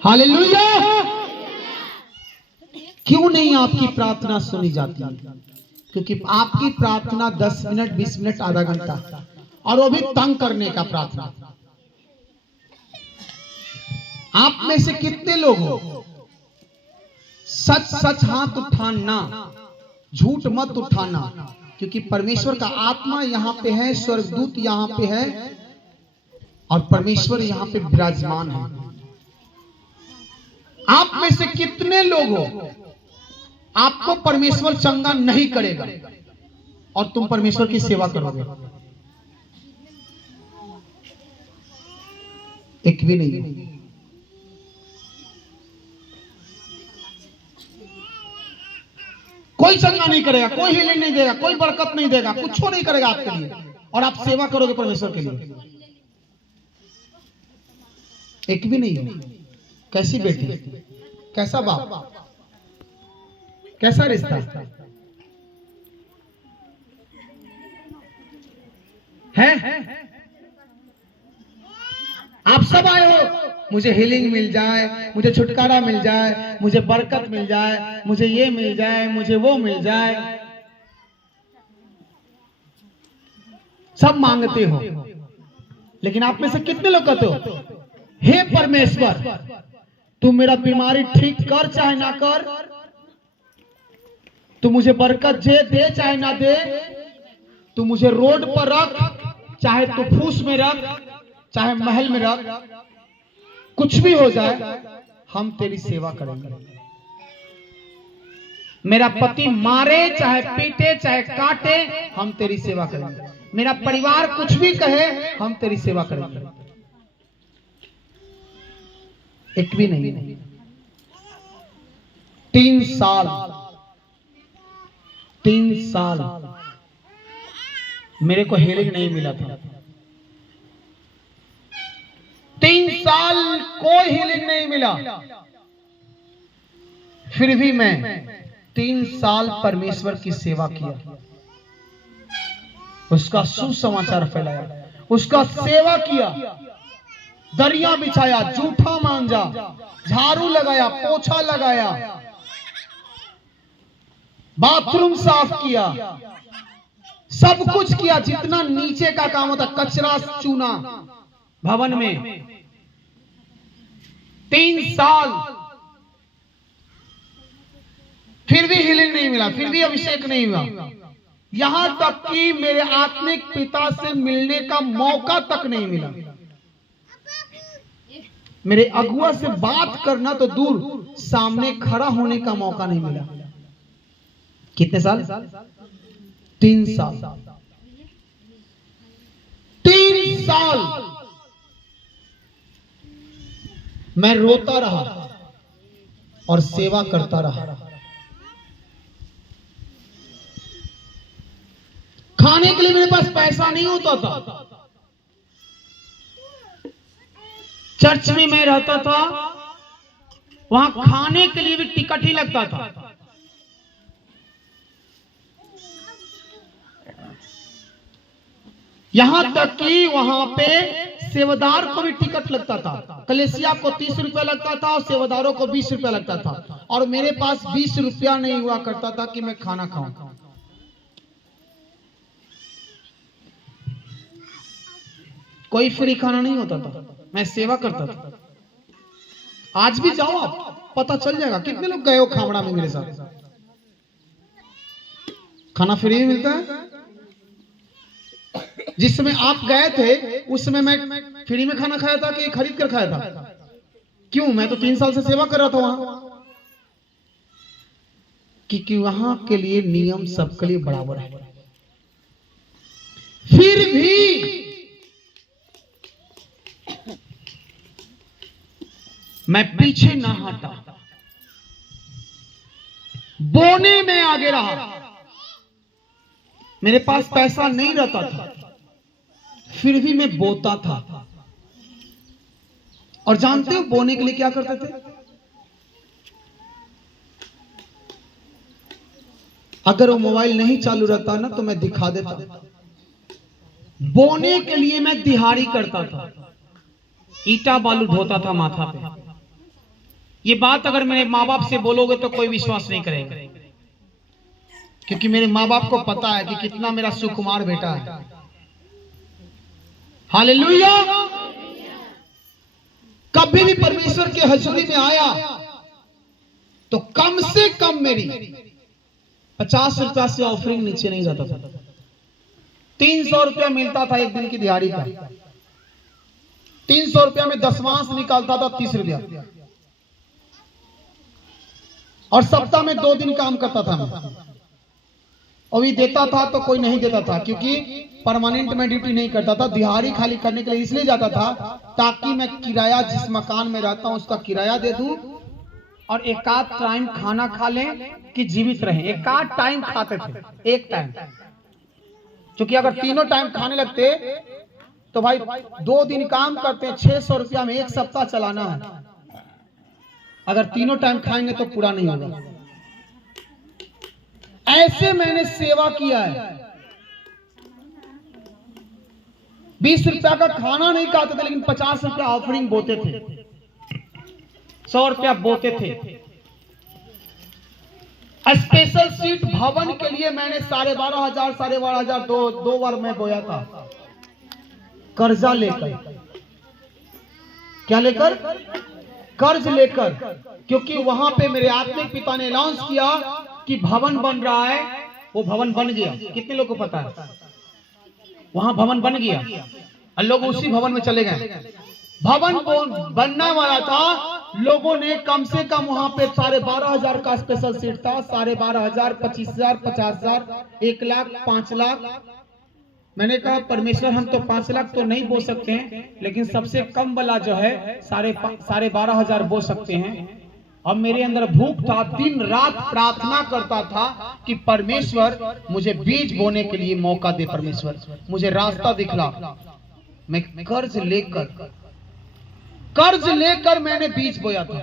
हालेलुया। क्यों नहीं आपकी प्रार्थना सुनी जाती? क्योंकि आपकी प्रार्थना 10 मिनट 20 मिनट आधा घंटा, और वो भी तंग करने का प्रार्थना। आप में से कितने लोग हो सच सच हाथ उठाना, झूठ मत उठाना, क्योंकि परमेश्वर का आत्मा यहाँ पे है, स्वर्गदूत यहाँ पे है और परमेश्वर यहाँ पे विराजमान है। आप में से कितने लोग हो आपको परमेश्वर चंगा नहीं करेगा और तुम परमेश्वर की सेवा करोगे? एक भी नहीं। कोई चंगा नहीं करेगा, कोई हीलिंग नहीं देगा, कोई बरकत नहीं देगा, कुछ नहीं करेगा आपके लिए, और आप सेवा करोगे परमेश्वर के लिए। एक भी नहीं। कैसी बेटी, कैसा बाप, कैसा रिश्ता है? आप सब आए हो मुझे हीलिंग मिल जाए, मुझे छुटकारा मिल जाए, मुझे बरकत मिल जाए, मुझे ये मिल जाए, मुझे वो मिल जाए, सब मांगते हो। लेकिन आप में से कितने लोग कहते हो, हे परमेश्वर तू मेरा बीमारी ठीक कर चाहे ना कर, तू मुझे बरकत दे चाहे ना दे, तू मुझे रोड पर रख चाहे तू फूस में रख, चाहे महल में रख, कुछ भी हो जाए हम तेरी सेवा करेंगे। मेरा पति मारे चाहे पीटे चाहे काटे, हम तेरी सेवा करेंगे। मेरा परिवार कुछ भी कहे, हम तेरी सेवा करेंगे। एक भी नहीं। 3 साल मेरे को हीलिंग नहीं मिला था। 3 साल कोई हीलिंग नहीं मिला, फिर भी मैं 3 साल परमेश्वर की सेवा किया, उसका सुसमाचार फैलाया, उसका सेवा किया, दरिया बिछाया, जूठा मांजा, झाड़ू लगाया, पोछा लगाया, बाथरूम साफ किया, सब कुछ किया, जितना नीचे का काम होता, कचरा चूना भवन में। 3 साल फिर भी हीलिंग नहीं मिला, फिर भी अभिषेक नहीं हुआ, यहां तक कि मेरे आत्मिक पिता से मिलने का मौका तक नहीं मिला। मेरे अगुआ से बात करना तो दूर, सामने खड़ा होने का मौका नहीं मिला। कितने साल? 3 साल। 3 साल मैं रोता रहा और सेवा करता रहा। खाने के लिए मेरे पास पैसा नहीं होता था। चर्च में मैं रहता था, वहां खाने के लिए भी टिकट ही लगता था। यहां तक कि वहां पे सेवादार को भी टिकट लगता था। कलेसिया को 30 रुपया लगता था और सेवादारों को 20 रुपया लगता था, और मेरे पास 20 रुपया नहीं हुआ करता था कि मैं खाना खाऊं। कोई फ्री खाना नहीं होता था, मैं सेवा करता था। आज भी जाओ आप, पता चल जाएगा कितने लोग गए हो खामड़ा में मेरे साथ। खाना फ्री में मिलता है। जिस समय आप गए थे उस समय मैं फ्री में खाना खाया था कि खरीद कर खाया था? क्यों? मैं तो 3 साल से सेवा कर रहा था वहां, क्योंकि वहां के लिए नियम सबके लिए बराबर है। फिर भी मैं पीछे ना हटा, बोने में आगे रहा। मेरे पास पैसा नहीं रहता था, फिर भी मैं बोता था। और जानते हो बोने के लिए क्या करते थे? अगर वो मोबाइल नहीं चालू रहता ना तो मैं दिखा देता। बोने के लिए मैं दिहाड़ी करता था, ईटा बालू ढोता था माथा पे। ये बात अगर मेरे माँ बाप से बोलोगे तो कोई विश्वास नहीं करेगा, क्योंकि मेरे माँ बाप को पता है कि कितना मेरा सुकुमार बेटा है। हालेलुया। कभी भी परमेश्वर के हजूरी में आया तो कम से कम मेरी 50 रुपया से ऑफरिंग नीचे नहीं जाता था। 300 रुपया मिलता था एक दिन की दिहाड़ी का। 300 रुपया में दशमांश निकालता था 30 रुपया, और सप्ताह में 2 दिन काम करता था मैं। और ये देता था तो कोई नहीं देता था, क्योंकि परमानेंट में ड्यूटी नहीं करता था, दिहाड़ी खाली करने के लिए इसलिए जाता था ताकि मैं किराया जिस मकान में रहता हूँ उसका किराया दे दूं और एक आध टाइम खाना खा लें कि जीवित रहें। एक आध टाइम खाते थे, एक टाइम, क्योंकि अगर तीनों टाइम खाने लगते तो भाई 2 दिन काम करते हैं, 600 रुपया में 1 सप्ताह चलाना है। अगर तीनों टाइम खाएंगे तो पूरा नहीं होगा। ऐसे मैंने सेवा किया है। 20 रुपया का खाना नहीं खाते थे, लेकिन 50 रुपया ऑफरिंग बोते थे, 100 रुपया बोते थे। स्पेशल सीट भवन के लिए मैंने 12,500 दो बार मैं बोया था, कर्जा लेकर। क्या लेकर? कर्ज लेकर, क्योंकि वहां पे मेरे आत्मिक पिता ने अनाउंस किया कि भवन बन रहा है। वो भवन बन गया। कितने लोगों को पता है? वहां भवन बन गया और लोग उसी भवन में चले गए। भवन बनने वाला था, लोगों ने कम से कम वहां पे 12,500 का स्पेशल सीट था। 12,500, 25,000, 50,000, 1 लाख, 5 लाख। मैंने कहा परमेश्वर हम तो 5 लाख तो नहीं बो सकते हैं, लेकिन सबसे कम वाला जो है 12,500 बो सकते हैं। अब मेरे अंदर भूख था, दिन रात प्रार्थना करता था कि परमेश्वर मुझे बीज बोने के लिए मौका दे, परमेश्वर मुझे रास्ता दिखला। मैं कर्ज लेकर मैंने बीज बोया था,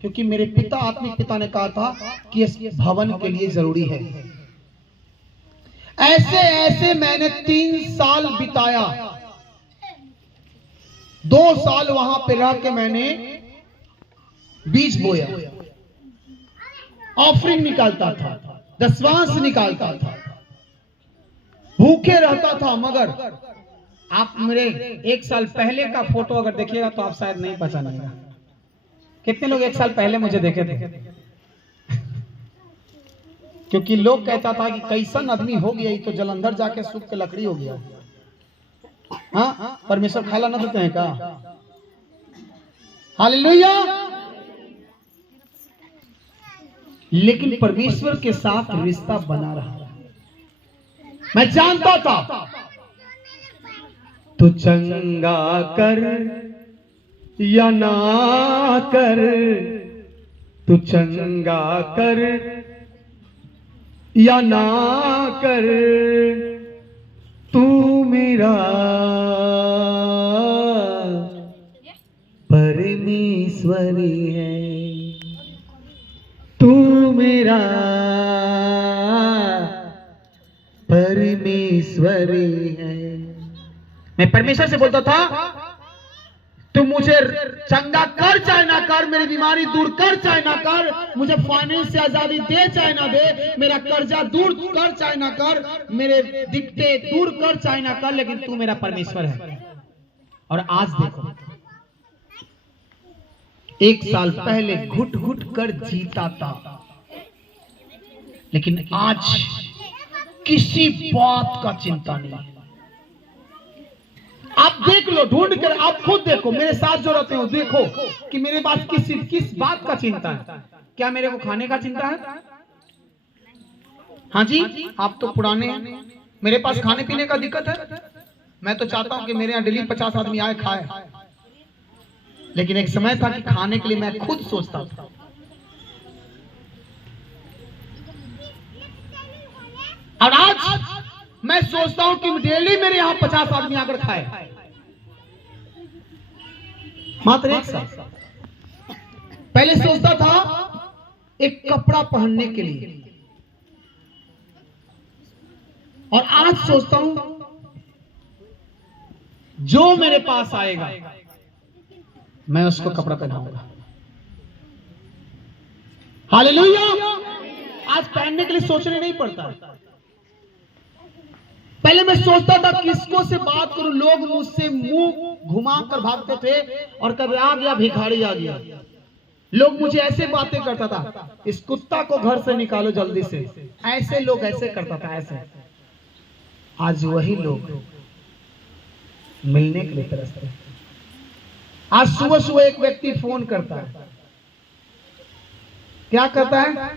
क्योंकि मेरे पिता, आत्मिक पिता ने कहा था कि इस भवन के लिए जरूरी है। ऐसे ऐसे मैंने 3 साल बिताया। 2 साल वहां पे रह के मैंने बीज बोया, ऑफरिंग निकालता था, दशवांश निकालता था, भूखे रहता था। मगर आप मेरे 1 साल पहले का फोटो अगर देखिएगा तो आप शायद नहीं पहचानेगा। कितने लोग 1 साल पहले मुझे देखे थे? क्योंकि लोग कहता था कि कैसन आदमी हो गया, तो जलंधर जाके सूख के लकड़ी हो गया। हाँ, परमेश्वर खाला न देते हैं का? हालेलुया। लेकिन परमेश्वर के साथ रिश्ता बना रहा। मैं जानता था तू चंगा कर या ना कर, तू चंगा कर या ना कर, तू मेरा परमेश्वरी है, तू मेरा परमेश्वरी है। मैं परमेश्वर से बोलता था तू मुझे चंगा कर चाहे ना कर, मेरी बीमारी दूर कर चाहे ना कर, मुझे फाइनेंस से आजादी दे चाहे ना दे, मेरा कर्जा दूर कर चाहे ना कर, मेरे दिक्कतें दूर कर चाहे ना कर, लेकिन तू मेरा परमेश्वर है। और आज देखो, 1 साल पहले घुट घुट कर जीता था, लेकिन आज किसी बात का चिंता नहीं। आप देख लो, ढूंढ कर आप खुद देखो, मेरे साथ जो रहते हो देखो कि मेरे पास किस बात का चिंता है। क्या मेरे को खाने का चिंता है? हाँ जी, आप तो पुराने हैं, मेरे पास खाने पीने का दिक्कत है। मैं तो चाहता हूं कि मेरे यहाँ डेली 50 आदमी आए खाए, लेकिन एक समय था कि खाने के लिए मैं खुद सोचता था। और आज मैं सोचता हूं कि डेली मेरे यहाँ 50 आदमी आकर खाए। मात्र 1 साल पहले सोचता था एक कपड़ा पहनने के लिए, और आज सोचता हूं जो मेरे पास आएगा मैं उसको कपड़ा पहनाऊंगा। हालेलुया। आज पहनने के लिए सोचने नहीं पड़ता। पहले मैं सोचता था किसको से बात करूं, लोग मुझसे मुंह घुमा कर भागते थे और कभी आ गया भिखारी आ गया। लोग मुझे ऐसे बातें करता था, इस कुत्ता को घर से निकालो जल्दी से, ऐसे लोग ऐसे करता था, ऐसे। आज वही लोग मिलने के लिए तरसते हैं। आज सुबह सुबह एक व्यक्ति फोन करता है, क्या करता है?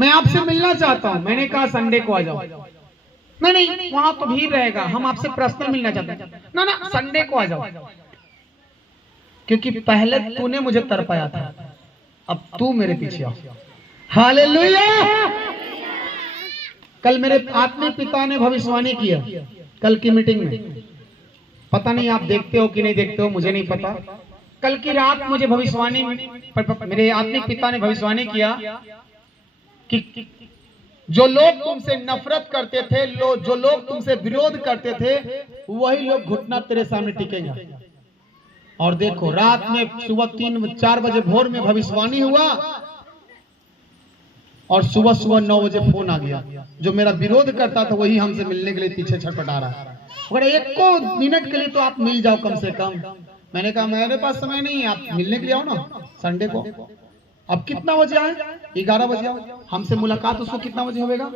मैं आपसे मिलना चाहता हूँ। मैंने कहा संडे को आ जाओ। नहीं, वहां तो भीड़ रहेगा, हम आपसे पर्सनल मिलना चाहते हैं। ना, संडे को आ जाओ, क्योंकि पहले तूने मुझे तरपाया था, अब तू मेरे पीछे आओ। हालेलुया। कल मेरे आत्मिक पिता ने भविष्यवाणी किया कल की मीटिंग में। पता नहीं आप देखते हो कि नहीं देखते हो, मुझे नहीं पता। कल की रात मुझे भविष्यवाणी, मेरे आत्मिक पिता ने भविष्यवाणी किया कि जो लोग तुमसे नफरत करते थे, जो लोग तुमसे विरोध करते थे, वही लोग घुटना तेरे सामने टिकेंगे। और देखो, रात में सुबह 3-4 बजे भोर में भविष्यवाणी हुआ और सुबह 9 बजे फोन आ गया। जो मेरा विरोध करता था वही हमसे मिलने के लिए पीछे छटपटा रहा है। अगर 1 मिनट के लिए तो आप मिल जाओ कम से कम। मैंने कहा मेरे पास समय नहीं है, आप मिलने के लिए आओ ना संडे को। अब कितना बजे आए? 11 बजे आओ। हमसे मुलाकात उसको कितना बजे होगा?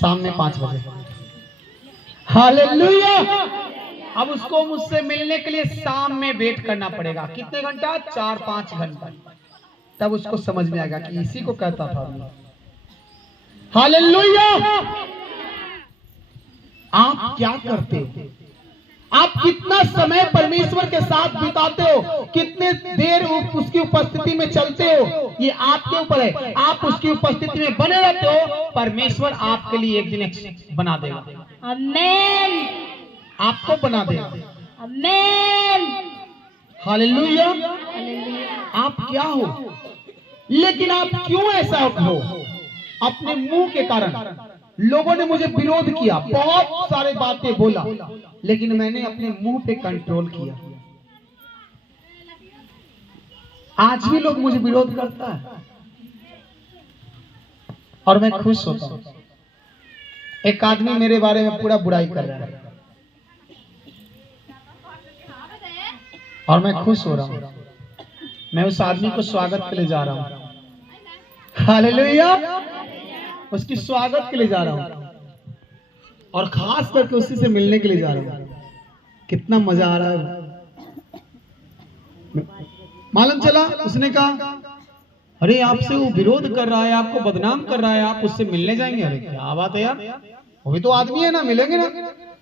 शाम में 5 बजे। हालेलुया। अब उसको मुझसे मिलने के लिए शाम में वेट करना पड़ेगा। कितने घंटा? 4-5 घंटा। तब उसको समझ में आएगा कि इसी को कहता था। हालेलुया। आप क्या करते हो? आप कितना समय परमेश्वर के साथ बिताते हो? कितने देर उसकी उपस्थिति में चलते हो? ये आपके ऊपर है। आप उसकी उपस्थिति में बने रहते हो, परमेश्वर आपके लिए एक दिन बना देगा। आमीन। आपको बना देगा। आमीन। हालेलुया। आप क्या हो? लेकिन आप क्यों ऐसा हो? अपने मुंह के कारण। लोगों ने मुझे विरोध किया, बहुत सारे बातें बोला, लेकिन मैंने अपने मुंह पे कंट्रोल किया। आज भी लोग मुझे विरोध करता है और मैं खुश होता हूं। एक आदमी मेरे बारे में पूरा बुराई कर रहा है और मैं खुश हो रहा हूं। मैं उस आदमी को स्वागत के लिए जा रहा हूं। हालेलुया। उसकी स्वागत के लिए जा रहा हूं और खास करके उसी से मिलने के लिए जा रहा हूं। कितना मजा आ रहा है। मालूम चला, उसने कहा अरे आपसे वो विरोध कर रहा है, आपको बदनाम कर रहा है, आप उससे मिलने जाएंगे। अरे क्या बात है यार, वो भी तो आदमी है ना, मिलेंगे ना,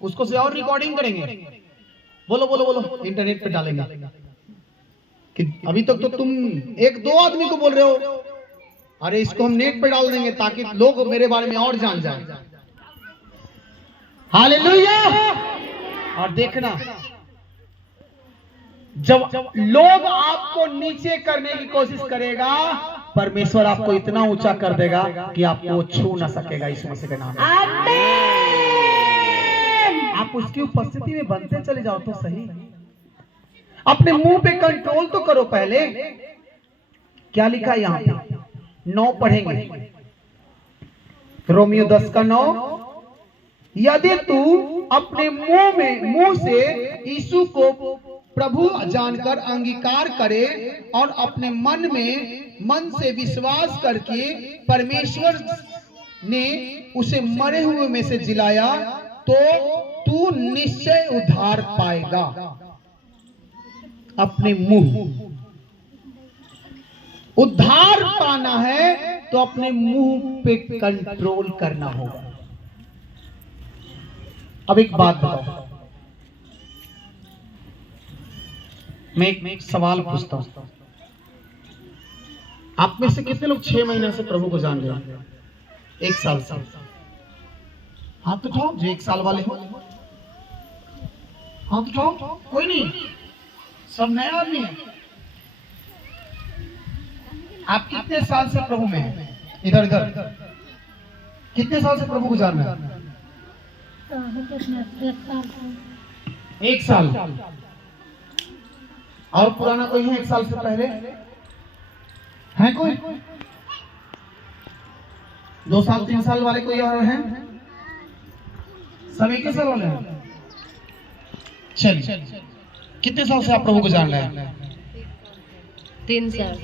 उसको से और रिकॉर्डिंग करेंगे। बोलो बोलो बोलो, इंटरनेट पे डालेंगे। कि अभी तक तो तुम 1-2 आदमी को बोल रहे हो, अरे इसको हम नेट पे डाल देंगे ताकि लोग मेरे बारे में और जान जाएं। हालेलुया। और देखना, जब लोग आपको नीचे करने की कोशिश करेगा, परमेश्वर आपको इतना ऊंचा कर देगा कि आपको छू ना सकेगा। इस मसीह के नाम में आप उसकी उपस्थिति में बनते चले जाओ तो सही। अपने मुंह पे कंट्रोल तो करो पहले। क्या लिखा है यहाँ पे? 9 पढ़ेंगे, रोमियो 10:9। यदि तू अपने मुंह से यीशु को प्रभु जानकर अंगीकार करे और अपने मन से विश्वास करके परमेश्वर ने उसे मरे हुए में से जिलाया, तो तू निश्चय उद्धार पाएगा। अपने मुंह उद्धार पाना है तो अपने मुंह पे कंट्रोल करना होगा। अब एक बात बताओ, मैं एक सवाल पूछता हूं। आप में से कितने लोग 6 महीने से प्रभु को जान रहे हैं? 1 साल से हाथ तो उठाओ। जो 1 साल वाले हो हाथ उठाओ। कोई नहीं, सब नए आदमी है। आप कितने साल से प्रभु में हैं? इधर कितने साल से प्रभु को जान रहे हैं? 1 साल। और पुराना कोई है 1 साल से पहले? है कोई? 2 साल 3 साल वाले कोई और हैं? सब 1 साल वाले हैं। चलिए, कितने साल से आप प्रभु को जान रहे हैं? 3 साल।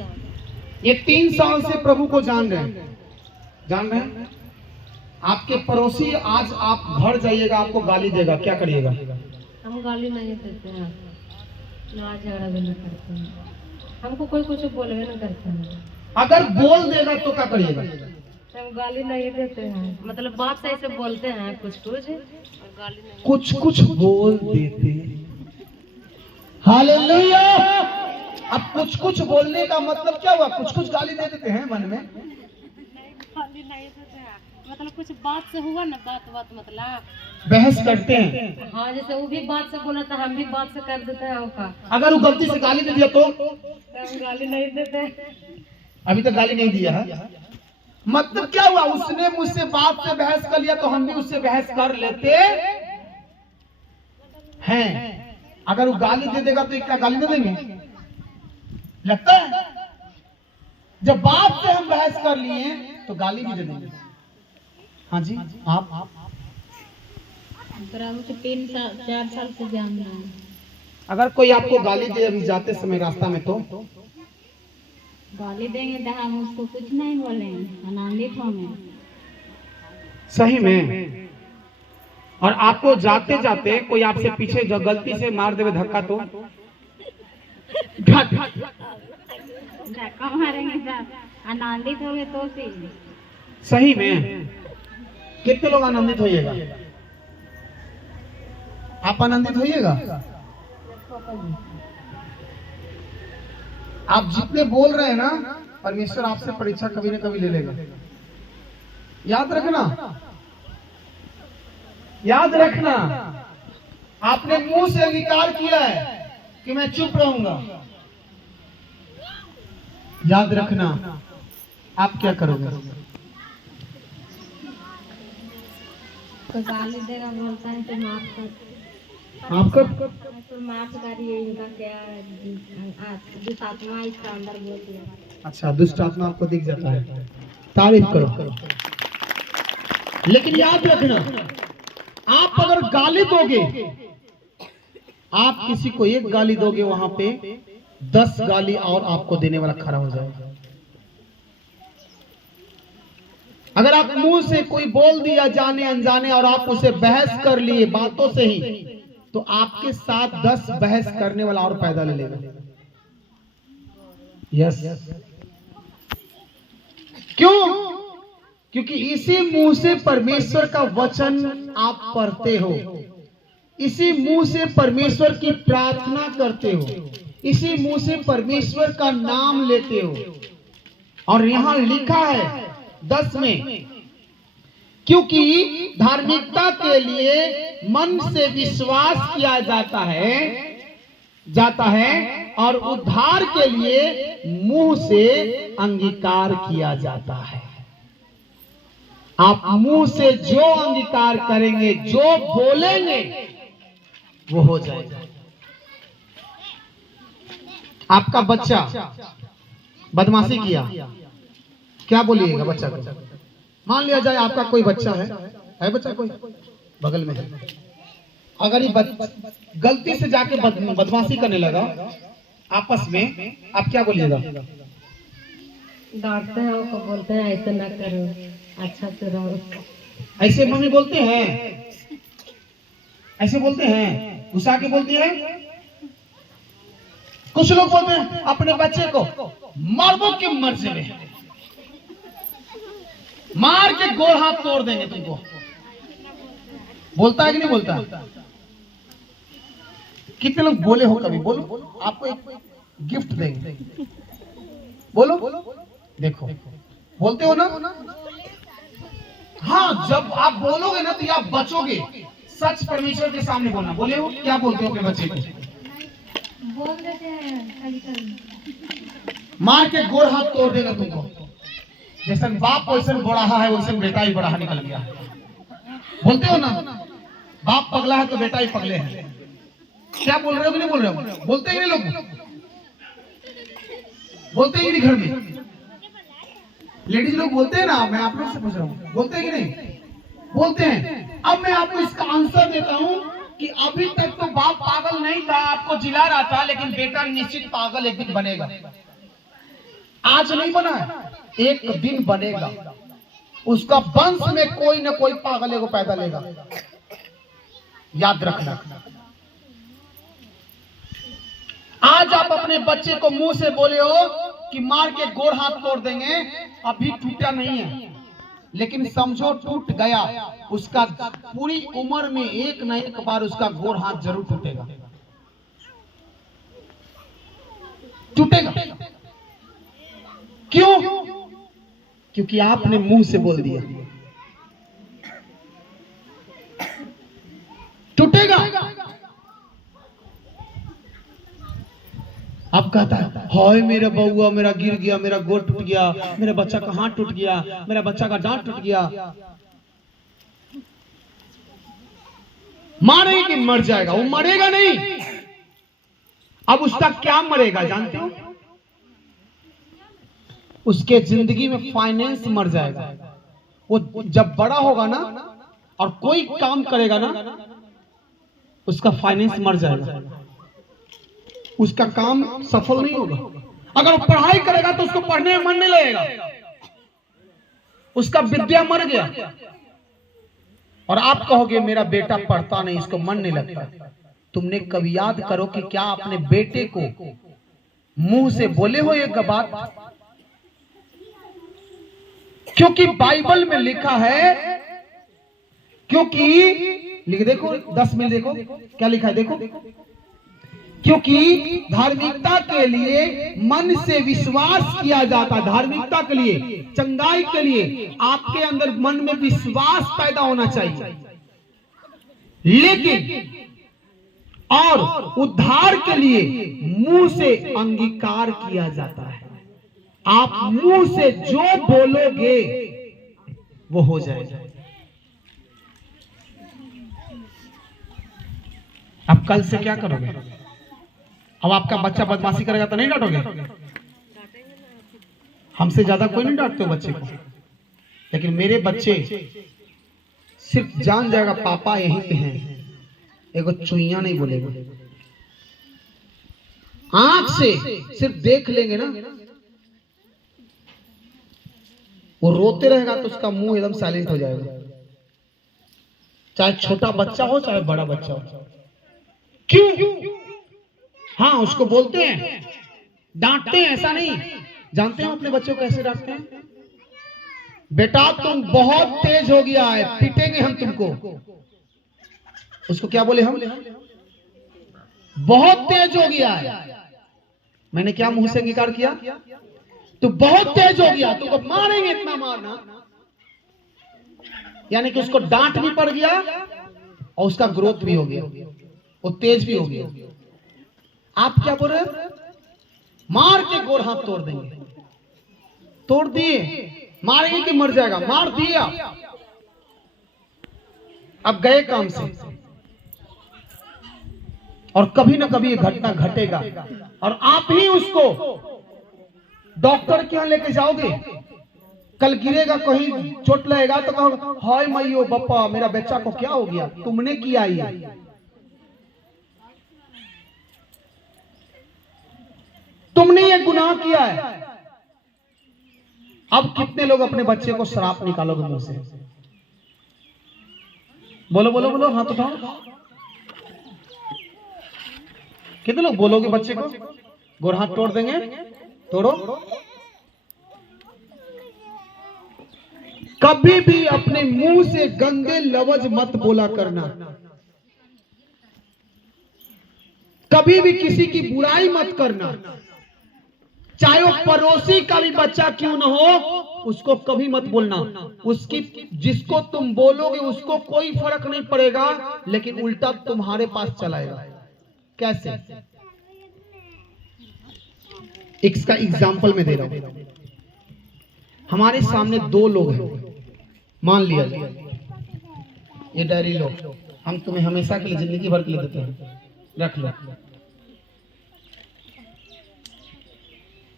ये 3 साल से प्रभु को जान रहे हैं। आपके पड़ोसी आज आप घर जाइएगा, आपको गाली देगा, क्या करिएगा? हम गाली नहीं देते हैं, ना झगड़ा भी नहीं करते हैं। हमको कोई कुछ बोलवे नहीं करते हैं। अगर बोल देगा तो क्या करिएगा? हम गाली नहीं देते हैं, मतलब बात सही से बोलते हैं कुछ कुछ, और गाली नहीं। कुछ कुछ बोल देते हैं। हालेलुया। अब कुछ कुछ बोलने का मतलब क्या हुआ? कुछ कुछ गाली दे देते हैं मन में। गाली नहीं देते हैं, मतलब कुछ बात से हुआ ना, बात बात मतलब बहस करते हैं। हाँ, जैसे वो भी बात से बोला था, हम भी बात से कर देते हैं उसका। अगर वो गलती से गाली दे दिया तो हम गाली नहीं देते। अभी तक गाली नहीं दिया है, मतलब क्या हुआ? उसने मुझसे बात से बहस कर लिया तो हम भी उससे बहस कर लेते हैं। अगर वो गाली दे देगा तो क्या गाली दे देंगे? लगता है जब बात से हम बहस कर लिए तो गाली भी दे देंगे। हाँ जी, आप 3 साल 4 साल से जान रहे हैं। अगर कोई आपको गाली दे अभी जाते समय रास्ता में तो गाली देंगे तो हम उसको कुछ नहीं बोलेंगे, आनंदित होंगे। सही में। और आपको जाते जाते कोई आपसे पीछे जो गलती से मार देवे धक्का तो धक्का मारेंगे तो आनंदित होंगे तो फिर। सही में। कितने लोग आनंदित होइएगा? आप आनंदित होइएगा? आप जितने बोल रहे हैं ना, परमेश्वर आपसे परीक्षा कभी न कभी ले लेगा। याद रखना, याद रखना। आपने मुंह से अंगीकार किया है कि मैं चुप रहूंगा। याद रखना, आप क्या करोगे? तो गाली देगा बोलता है तो माफ कर, आपका तो माफ करिए। इनका क्या दुष्ट आत्मा इसका अंदर बोल दिया। अच्छा, दुष्ट आत्मा आपको दिख जाता है, तारीफ करो। लेकिन याद रखना, आप अगर गाली दोगे, आप किसी को एक गाली दोगे, वहां पे 10 गाली और आपको देने वाला खड़ा हो जाएगा। अगर आप मुंह से कोई बोल दिया जाने अनजाने और आप उसे बहस कर लिए बातों से ही, तो आपके साथ 10 बहस करने वाला और पैदा ले लेगा। यस। क्यों? क्योंकि इसी मुंह से परमेश्वर का वचन आप पढ़ते हो, इसी मुंह से परमेश्वर की प्रार्थना करते हो, इसी मुंह से परमेश्वर का नाम लेते हो। और यहां लिखा है 10 में, क्योंकि धार्मिकता के लिए मन से विश्वास किया जाता है और उद्धार के लिए मुंह से अंगीकार किया जाता है। आप मुंह से जो अंगीकार करेंगे, जो बोलेंगे, वो हो जाएगा। आपका बच्चा बदमाशी किया, क्या बोलिएगा बच्चा को? मान लिया जाए आपका कोई बच्चा है बच्चा कोई बगल में है, अगर ये गलती से जाके बदमाशी करने लगा आपस में, आप क्या बोलिएगा? डांटते हैं उसको, बोलते हैं ऐसे ना करो, अच्छा से रहो। ऐसे मम्मी बोलते हैं, ऐसे बोलते हैं, गुस्सा के बोलती है। कुछ लोग बोलते हैं अपने बच्चे को मारबो के मर जाए, मार के गोड़ हाथ तोड़ देंगे तुमको। बोलता है कि नहीं बोलता? कितने लोग बोले हो कभी? बोलो, आपको एक गिफ्ट देंगे, बोलो। देखो, बोलते हो ना? हाँ, जब आप बोलोगे ना तो आप बचोगे। सच परमेश्वर के सामने बोलना। बोले हो? क्या बोलते हो अपने बच्चे को? बोल देते हैं मार के गोड़ हाथ तोड़ देगा तुमको। जैसे बाप वैसे बड़ा है, वैसे बेटा ही बड़ा निकल गया। बोलते हो ना? बाप पगला है तो बेटा ही पगले है। क्या बोल रहे हो कि नहीं बोल रहे हो? बोलते ही नहीं लोग, बोलते ही नहीं घर में। लेडीज लोग बोलते हैं ना, मैं आप लोग से पूछ रहा हूँ, बोलते हैं कि नहीं? बोलते हैं। अब मैं आपको इसका आंसर देता हूँ कि अभी तक तो बाप पागल नहीं था, आपको जिला रहा था, लेकिन बेटा निश्चित पागल एक दिन बनेगा। आज नहीं बना है, एक दिन बनेगा। उसका वंश में कोई ना कोई पागल को पैदा लेगा। याद रखना। आज आप अपने बच्चे को मुंह से बोले हो कि मार के गोड़ हाथ तोड़ देंगे, अभी टूटा नहीं है, लेकिन समझो टूट गया, उसका पूरी उम्र में एक न एक बार उसका गोड़ हाथ जरूर टूटेगा, टूटेगा। क्यों? क्योंकि आपने मुंह से बोल दिया, टूटेगा। अब कहता है हाय मेरा बउआ मेरा गिर गया, मेरा गोड़ टूट गया, मेरे बच्चा का हाथ टूट गया, मेरा बच्चा का दांत टूट गया। मारेगी कि मर जाएगा? वो मरेगा नहीं। अब उसका क्या मरेगा जानते हो? उसके जिंदगी में फाइनेंस मर जाएगा। वो जब बड़ा होगा ना और कोई काम करेगा ना, उसका फाइनेंस मर जाएगा, उसका काम सफल नहीं होगा। अगर वो पढ़ाई करेगा तो उसको पढ़ने में मन नहीं लगेगा, उसका विद्या मर गया। और आप कहोगे मेरा बेटा पढ़ता नहीं, इसको मन नहीं लगता। तुमने कभी याद करो कि क्या अपने बेटे को मुंह से बोले हो एक बात? क्योंकि बाइबल में लिखा है, क्योंकि लिख देखो 10 मिनट देखो क्या लिखा है, देखो। क्योंकि धार्मिकता के लिए मन से विश्वास किया जाता, धार्मिकता के लिए, चंगाई के लिए आपके अंदर मन में विश्वास पैदा होना चाहिए, लेकिन और उद्धार के लिए मुंह से अंगीकार किया जाता है। आप मुंह से जो बोलोगे वो हो जाएगा। अब कल से क्या करोगे? अब आपका बच्चा बदमाशी करेगा तो नहीं डांटोगे? हमसे ज्यादा कोई नहीं डांटते हो बच्चे को, लेकिन मेरे बच्चे सिर्फ जान जाएगा पापा यहीं पे हैं, एगो चुईया नहीं बोलेगा। आंख से सिर्फ देख लेंगे ना, वो रोते रहेगा तो उसका मुंह एकदम साइलेंट हो जाएगा, चाहे छोटा बच्चा हो चाहे बड़ा बच्चा हो। क्यों? हाँ, उसको बोलते हैं, डांटते हैं, ऐसा नहीं। जानते हैं अपने बच्चों को कैसे डांटते हैं? बेटा तुम बहुत तेज हो गया है, पीटेंगे हम तुमको। उसको क्या बोले हम? बहुत तेज हो गया है। मैंने क्या मुंह से अंगीकार किया? तू बहुत तेज हो गया, तुमको मारेंगे, इतना मारना। यानी कि उसको डांट भी पड़ गया और उसका ग्रोथ भी हो गया, वो तेज भी हो गया। आप क्या बोल रहे हैं? मार के गोड़ हाथ तोड़ देंगे। तोड़ दिए, मारेंगे कि मर जाएगा? मार दिया, अब गए काम से। और कभी ना कभी ये घटना घटेगा और आप ही उसको डॉक्टर के यहां लेके जाओगे। कल गिरेगा, कहीं चोट लगेगा तो कहोगे हाय मैयो बप्पा मेरा बच्चा को क्या हो गया? तुमने किया ये। तुमने ये गुनाह किया है। अब कितने लोग अपने बच्चे को श्राप निकालोगे मुंह से? बोलो बोलो बोलो, हाथ उठाओ। कितने लोग बोलोगे बच्चे को गोड़ हाथ तोड़ देंगे? तोड़ो। कभी भी अपने मुंह से गंदे लफ्ज मत बोला करना। कभी भी किसी की बुराई मत करना, चाहे वो पड़ोसी का भी बच्चा क्यों ना हो, उसको कभी मत बोलना। उसकी जिसको तुम बोलोगे उसको कोई फर्क नहीं पड़ेगा, लेकिन उल्टा तुम्हारे पास चलाएगा। कैसे? इसका एग्जाम्पल मैं दे रहा हूं। हमारे सामने दो लोग हैं, मान लिया ये डायरी लो, हम तुम्हें हमेशा के लिए, जिंदगी भर के लिए देते हैं, रख लो।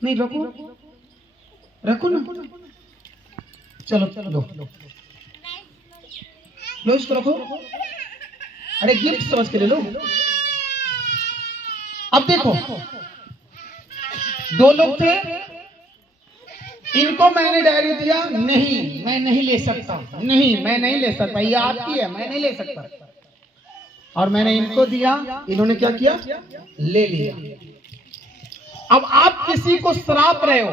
नहीं रखो, रखो ना, चलो चलो लो लो, इसको रखो। अरे गिफ्ट समझ के ले लो। अब देखो, दो लोग थे, इनको मैंने डायरी दिया, नहीं मैं नहीं ले सकता, नहीं मैं नहीं ले सकता, ये आपकी है, मैं नहीं ले सकता। और मैंने इनको दिया, इन्होंने क्या किया? ले लिया। अब आप किसी को श्राप रहे हो,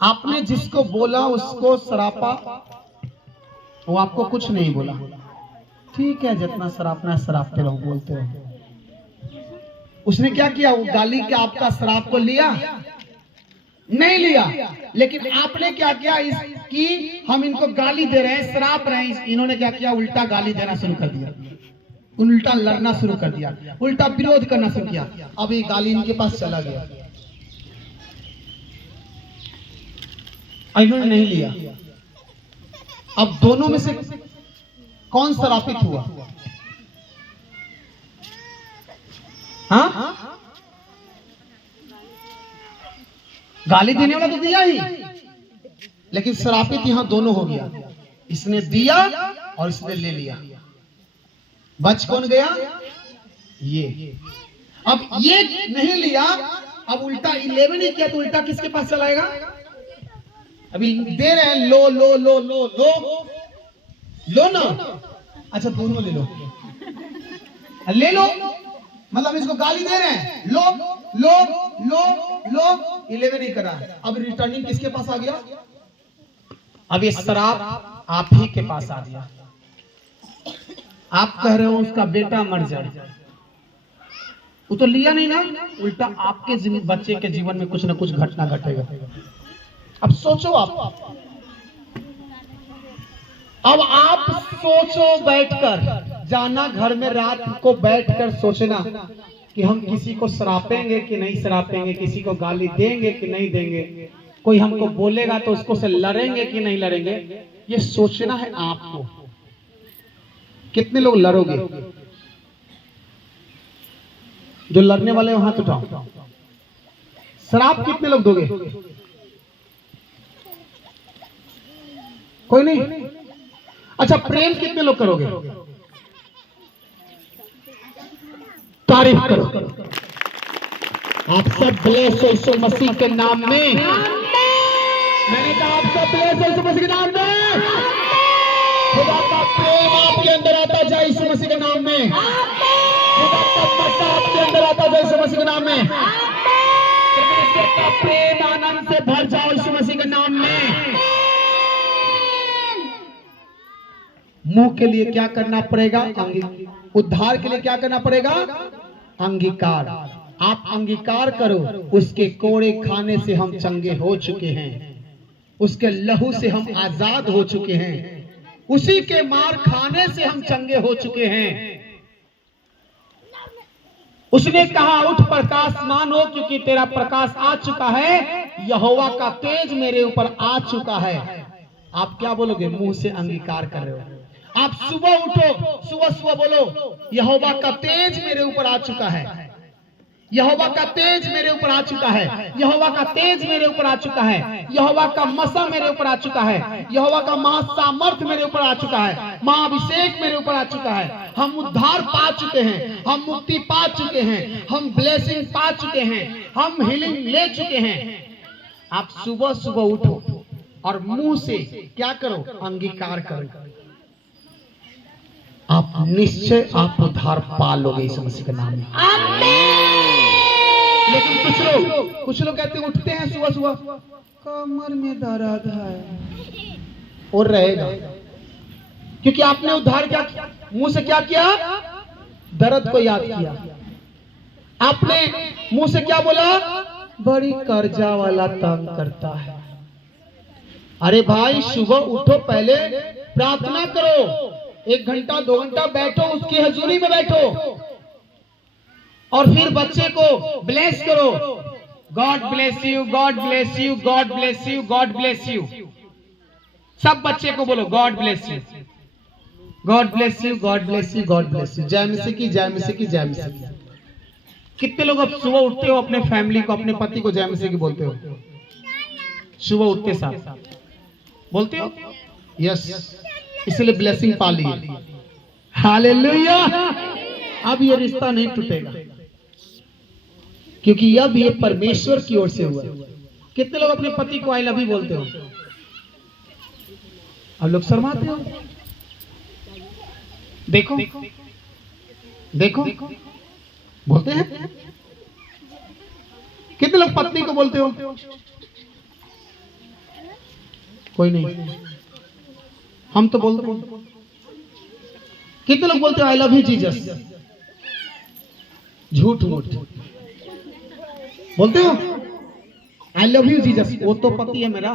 आपने जिसको बोला उसको श्रापा, वो आपको कुछ नहीं बोला, ठीक है जितना श्रापना श्रापते रहो, बोलते रहो। उसने क्या किया, वो गाली के आपका श्राप को लिया नहीं लिया, लेकिन आपने क्या किया, इसकी हम इनको गाली दे रहे हैं, श्राप रहे हैं, इन्होंने क्या किया, उल्टा गाली देना शुरू कर दिया, उल्टा लड़ना शुरू कर दिया, उल्टा विरोध करना शुरू किया। अब ये गाली इनके पास चला गया, इन्होंने नहीं लिया। अब दोनों में से कौन श्रापित हुआ? हाँ, गाली देने वाला तो दिया ही, लेकिन श्रापित यहां दोनों हो गया, इसने दिया और इसने ले लिया। बच कौन गया? ये। अब ये नहीं लिया, अब उल्टा 11 ही किया, तो उल्टा किसके पास चलाएगा? अभी दे रहे हैं, लो लो लो लो लो लो ना, अच्छा दोनों ले लो, ले लो, मतलब इसको गाली दे रहे हैं, लो लो लो लो, 11 ही करा। अब रिटर्निंग किसके पास आ गया? अब ये श्राप आप ही के पास आ गया। आप कह रहे हो उसका बेटा मर जाए, वो तो लिया नहीं ना, उल्टा आपके बच्चे के जीवन में कुछ ना कुछ घटना घटेगा। अब सोचो आप, अब आप सोचो बैठकर, जाना घर में रात को बैठकर सोचना कि हम किसी को श्रापेंगे कि नहीं श्रापेंगे, किसी को गाली देंगे कि नहीं देंगे, कोई हमको बोलेगा तो उसको से लड़ेंगे कि नहीं लड़ेंगे, ये सोचना है आपको। कितने लोग लड़ोगे? जो लड़ने वाले हो हाथ उठाओ। श्राप कितने लोग दोगे? कोई नहीं। अच्छा, प्रेम कितने लोग करोगे? तारीफ करो। आप सब ब्लेस हो यीशु मसीह के नाम में। मैंने कहा आप सब ब्लेस हो यीशु मसीह के नाम में। खुदा का प्रेम आपके अंदर आता जाए यीशु मसीह के नाम में। खुदा का मसा आपके अंदर आता जाए यीशु मसीह के नाम में। परमेश्वर का प्रेम आनंद से भर जाओ यीशु मसीह के नाम में। मुंह के लिए क्या करना पड़ेगा? उद्धार के लिए क्या करना पड़ेगा? अंगीकार। आप अंगीकार करो, उसके कोड़े खाने से हम चंगे हो चुके हैं, उसके लहू से हम आजाद हो चुके हैं, उसी के मार खाने से हम चंगे हो चुके हैं। उसने कहा उठ प्रकाशमान हो, क्योंकि तेरा प्रकाश आ चुका है, यहोवा का तेज मेरे ऊपर आ चुका है। आप क्या बोलोगे? मुंह से अंगीकार कर रहे हो। आप सुबह उठो, सुबह सुबह बोलो, यहोवा का तेज मेरे ऊपर आ चुका है, यहोवा का तेज मेरे ऊपर आ चुका है, यहोवा का तेज मेरे ऊपर आ चुका है, यहोवा का मसा मेरे ऊपर आ चुका है, यहोवा का महासामर्थ मेरे ऊपर आ चुका है, महाअभिषेक मेरे ऊपर आ चुका है। हम उद्धार पा चुके हैं, हम मुक्ति पा चुके हैं, हम ब्लेसिंग पा चुके हैं, हम हीलिंग ले चुके हैं। आप सुबह सुबह उठो और मुंह से क्या करो? अंगीकार करो। आप निश्चय आप उद्धार पा लोगे यीशु मसीह के नाम में। लेकिन कुछ लोग कहते हैं, उठते हैं सुबह सुबह, कमर में दर्द है, और रहेगा, क्योंकि आपने उद्धार क्या मुंह से क्या किया? दर्द को याद किया। आपने मुंह से क्या बोला? बड़ी कर्जा वाला तंग करता है। अरे भाई, सुबह उठो, पहले प्रार्थना करो, 1 घंटा 2 घंटा बैठो, उसकी हजूरी में बैठो, और फिर बच्चे को ब्लेस करो। God bless you, God bless you, God bless you, God bless you. सब बच्चे को बोलो God bless you, God bless you, God bless you, God bless you. जय मसीह की, जय मसीह की, जय मसीह की। कितने लोग अब सुबह उठते हो, अपने फैमिली को, अपने पति को जय मसीह की बोलते हो? सुबह उठते साथ बोलते हो? यस, इसलिए ब्लेसिंग पा ली। हालेलुया। अब ये रिश्ता नहीं टूटेगा, क्योंकि अब ये परमेश्वर की ओर से हुआ। कितने लोग अपने पति को आई लव यू बोलते हो? अब लोग शर्माते हो। देखो देखो, बोलते हैं कितने लोग पत्नी को बोलते हो? कोई नहीं, हम तो बोलते हैं। कितने लोग बोलते हो आई लव यू जीसस? झूठ मूठ बोलते हो आई लव यू जीसस, वो तो पति है मेरा।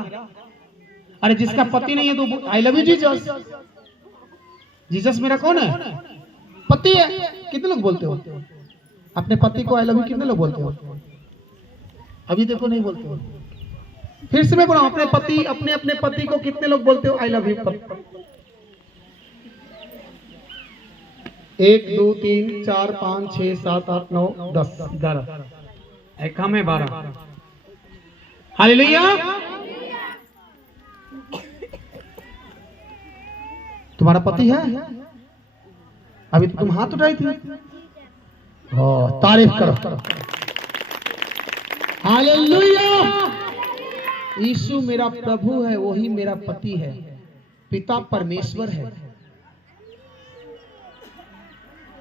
अरे जिसका पति नहीं है तो I love you Jesus. Jesus मेरा कौन है? पति है। कितने लोग बोलते हो अपने पति को आई लव यू? कितने लोग बोलते हो? अभी देखो नहीं बोलते हो। फिर से मैं बोला, अपने पति अपने पति को कितने लोग बोलते हो आई लव यू? 1 2 3 4 5 6 7 8 9 10 11, एक कम है 12। हालेलुया। तुम्हारा पति है? अभी तो तुम हाथ उठाई थी। तारीफ करो। हालेलुया। यीशु मेरा प्रभु है, वही मेरा पति है, पिता परमेश्वर है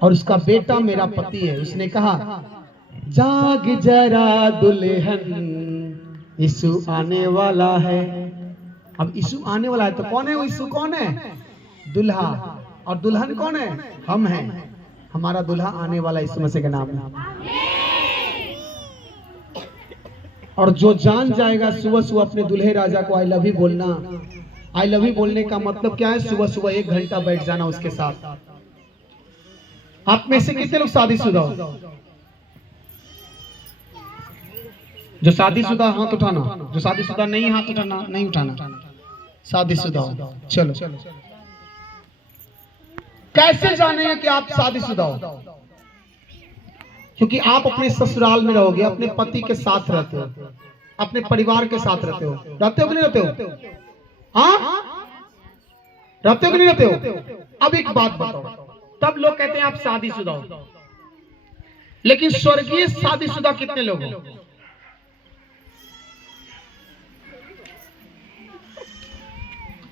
और उसका बेटा मेरा पति है। उसने कहा जाग जरा दुल्हन, यीशु आने वाला है। अब यीशु आने वाला है तो कौन है? यीशु कौन है? दुल्हा। और दुल्हन कौन है? हम हैं। हमारा दुल्हा आने वाला यीशु मसीह का नाम है। और जो जान जाएगा सुबह सुबह अपने दुल्हे राजा को आई लव यू बोलना। आई लव यू बोलने का मतलब क्या है? सुबह सुबह 1 घंटा बैठ जाना उसके साथ। आप में से कितने लोग शादीशुदा हो? जो शादीशुदा हाथ उठाना, जो शादीशुदा नहीं हाथ उठाना, नहीं उठाना। शादीशुदा हो। चलो, कैसे जानेंगे कि आप शादीशुदा हो? क्योंकि आप अपने ससुराल में रहोगे, अपने पति के साथ रहते हो, अपने परिवार के साथ रहते हो। रहते हो कि नहीं रहते हो? हाँ, रहते हो कि नहीं रहते हो? अब एक बात बताओ, तब लोग कहते हैं आप शादीशुदा हो, लेकिन स्वर्गीय शादीशुदा कितने लोग हो?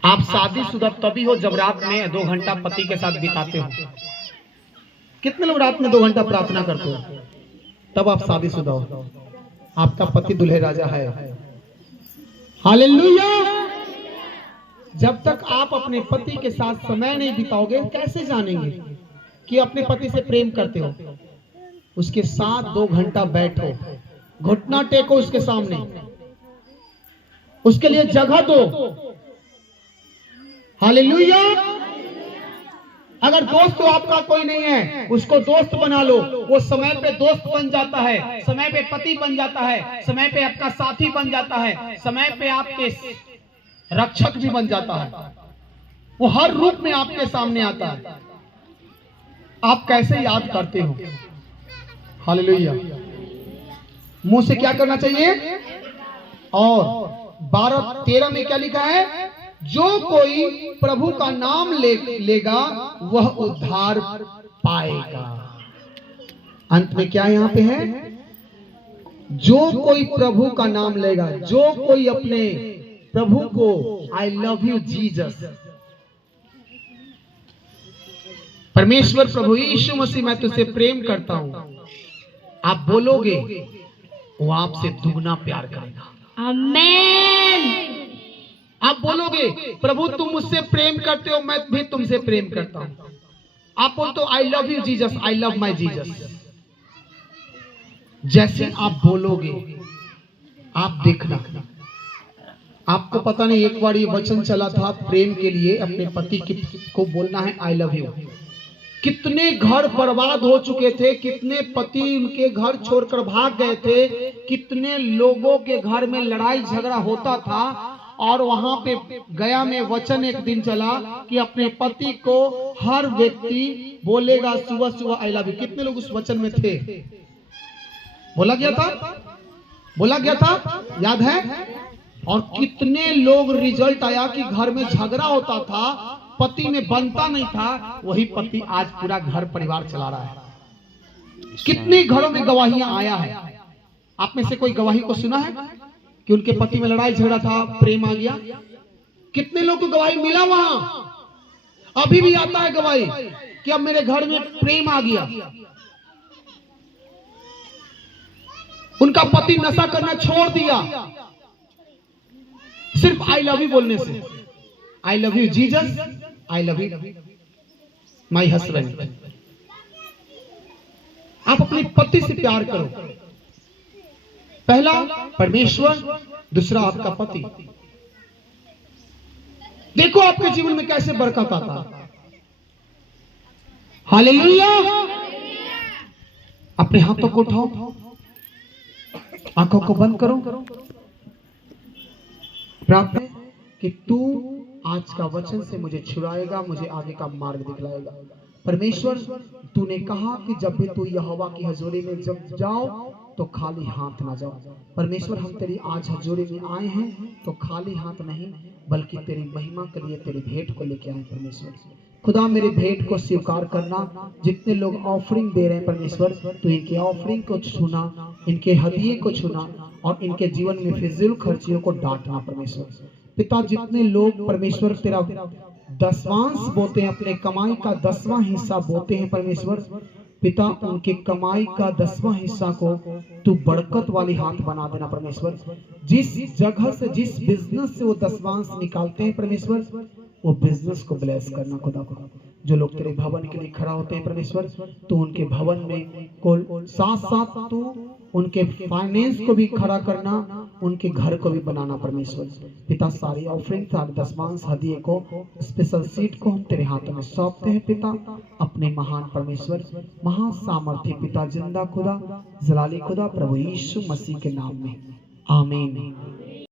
आप शादीशुदा तभी हो जब रात में 2 घंटा पति के साथ बिताते हो। कितने लोग रात में 2 घंटा प्रार्थना करते हो? तब आप शादीशुदा हो। आपका पति दुल्हे राजा है। हालेलुया। जब तक आप अपने पति के साथ समय नहीं बिताओगे, कैसे जानेंगे कि अपने पति से प्रेम करते हो? उसके साथ 2 घंटा बैठो, घुटना टेको उसके सामने, उसके लिए जगह दो। हालेलुया। अगर दोस्त तो आपका कोई नहीं है, उसको दोस्त बना लो। वो समय पे दोस्त बन जाता है, समय पे पति बन जाता है, समय पे आपका साथी बन जाता है, समय पे आपके रक्षक भी बन जाता है। वो हर रूप में आपके सामने आता है। आप कैसे याद करते हो? हालेलुया। मुंह से क्या करना चाहिए? और 12:13 में क्या लिखा है? जो कोई प्रभु का नाम लेगा वह उद्धार पाएगा। अंत में क्या यहां पे है? जो कोई प्रभु का नाम लेगा, जो कोई अपने प्रभु को आई लव यू जीसस, परमेश्वर प्रभु यीशु मसीह मैं तुझसे प्रेम करता हूं, आप बोलोगे, वो आपसे दुगना प्यार करेगा। आमेन। आप बोलोगे प्रभु तुम मुझसे प्रेम करते हो, मैं भी तुमसे प्रेम करता हूं। आप बोलते हो I love you Jesus, I love my Jesus. जैसे आप बोलोगे, आप देखना, आपको पता नहीं, एक बार ये वचन चला था प्रेम के लिए, अपने पति को बोलना है आई लव यू। कितने घर बर्बाद हो चुके थे, कितने पति उनके घर छोड़कर भाग गए थे, कितने लोगों के घर में लड़ाई झगड़ा होता था। और वहां पे गया में वचन एक दिन चला कि अपने पति को हर व्यक्ति बोलेगा सुबह सुबह आई लव यू। कितने लोग उस वचन में थे? बोला गया था, बोला गया था, याद है? और कितने लोग रिजल्ट आया कि घर में झगड़ा होता था, पति में बनता नहीं था, वही पति आज पूरा घर परिवार चला रहा है। कितने घरों में गवाहियां आया है। आप में से कोई गवाही को सुना है कि उनके पति में लड़ाई झगड़ा था, प्रेम आ गया? कितने लोग को गवाही मिला? वहां अभी भी आता है गवाही कि अब मेरे घर में प्रेम आ गया। उनका पति नशा करना छोड़ दिया सिर्फ आई लव यू बोलने से। I love you Jesus, I love you my husband. आप अपने पति से प्यार करो। पहला परमेश्वर, दूसरा आपका पति। देखो आपके जीवन में कैसे बरकत आता है। हालेलुया। अपने हाथों को उठाओ, आंखों को बंद करो। प्रार्थना कि तू आज का वचन से मुझे छुड़ाएगा, मुझे आगे का मार्ग दिखलाएगा। परमेश्वर, तूने कहा कि जब भी तू यहोवा की हजूरी में जब जाओ तो खाली हाथ ना जाओ। परमेश्वर, हम तेरी आज हजूरी में आए हैं तो खाली हाथ नहीं, बल्कि तेरी महिमा के लिए तेरी भेंट को लेके आए। परमेश्वर खुदा, मेरी भेंट को स्वीकार करना। जितने लोग ऑफरिंग दे रहे हैं परमेश्वर, तो इनके ऑफरिंग को छूना, इनके हदिये को छूना और इनके जीवन में फिजूल खर्चियों को डांटना। परमेश्वर पिता, जितने लोग परमेश्वर तेरा दसवांश बोते हैं, अपने कमाई का 10वां हिस्सा बोते हैं परमेश्वर पिता, उनके कमाई का 10वां हिस्सा को तू बरकत वाली हाथ बना देना। परमेश्वर जिस जगह से, जिस बिजनेस से वो दसवांश निकालते हैं परमेश्वर, वो बिजनेस को ब्लेस करना। खुदा जो लोग तेरे भवन के लिए खड़ा होते हैं परमेश्वर, तो उनके भवन में को साथ साथ तू उनके फाइनेंस को भी खड़ा करना, उनके घर को भी बनाना। परमेश्वर पिता, सारी ऑफरिंग, सारे दसवांश हदिये को, स्पेशल सीट को हम तेरे हाथों में सौंपते हैं पिता। अपने महान परमेश्वर, महान सामर्थ्य पिता, जिंदा खुदा, जलाली खुदा, प्रभु यीशु मसीह के नाम में आमीन।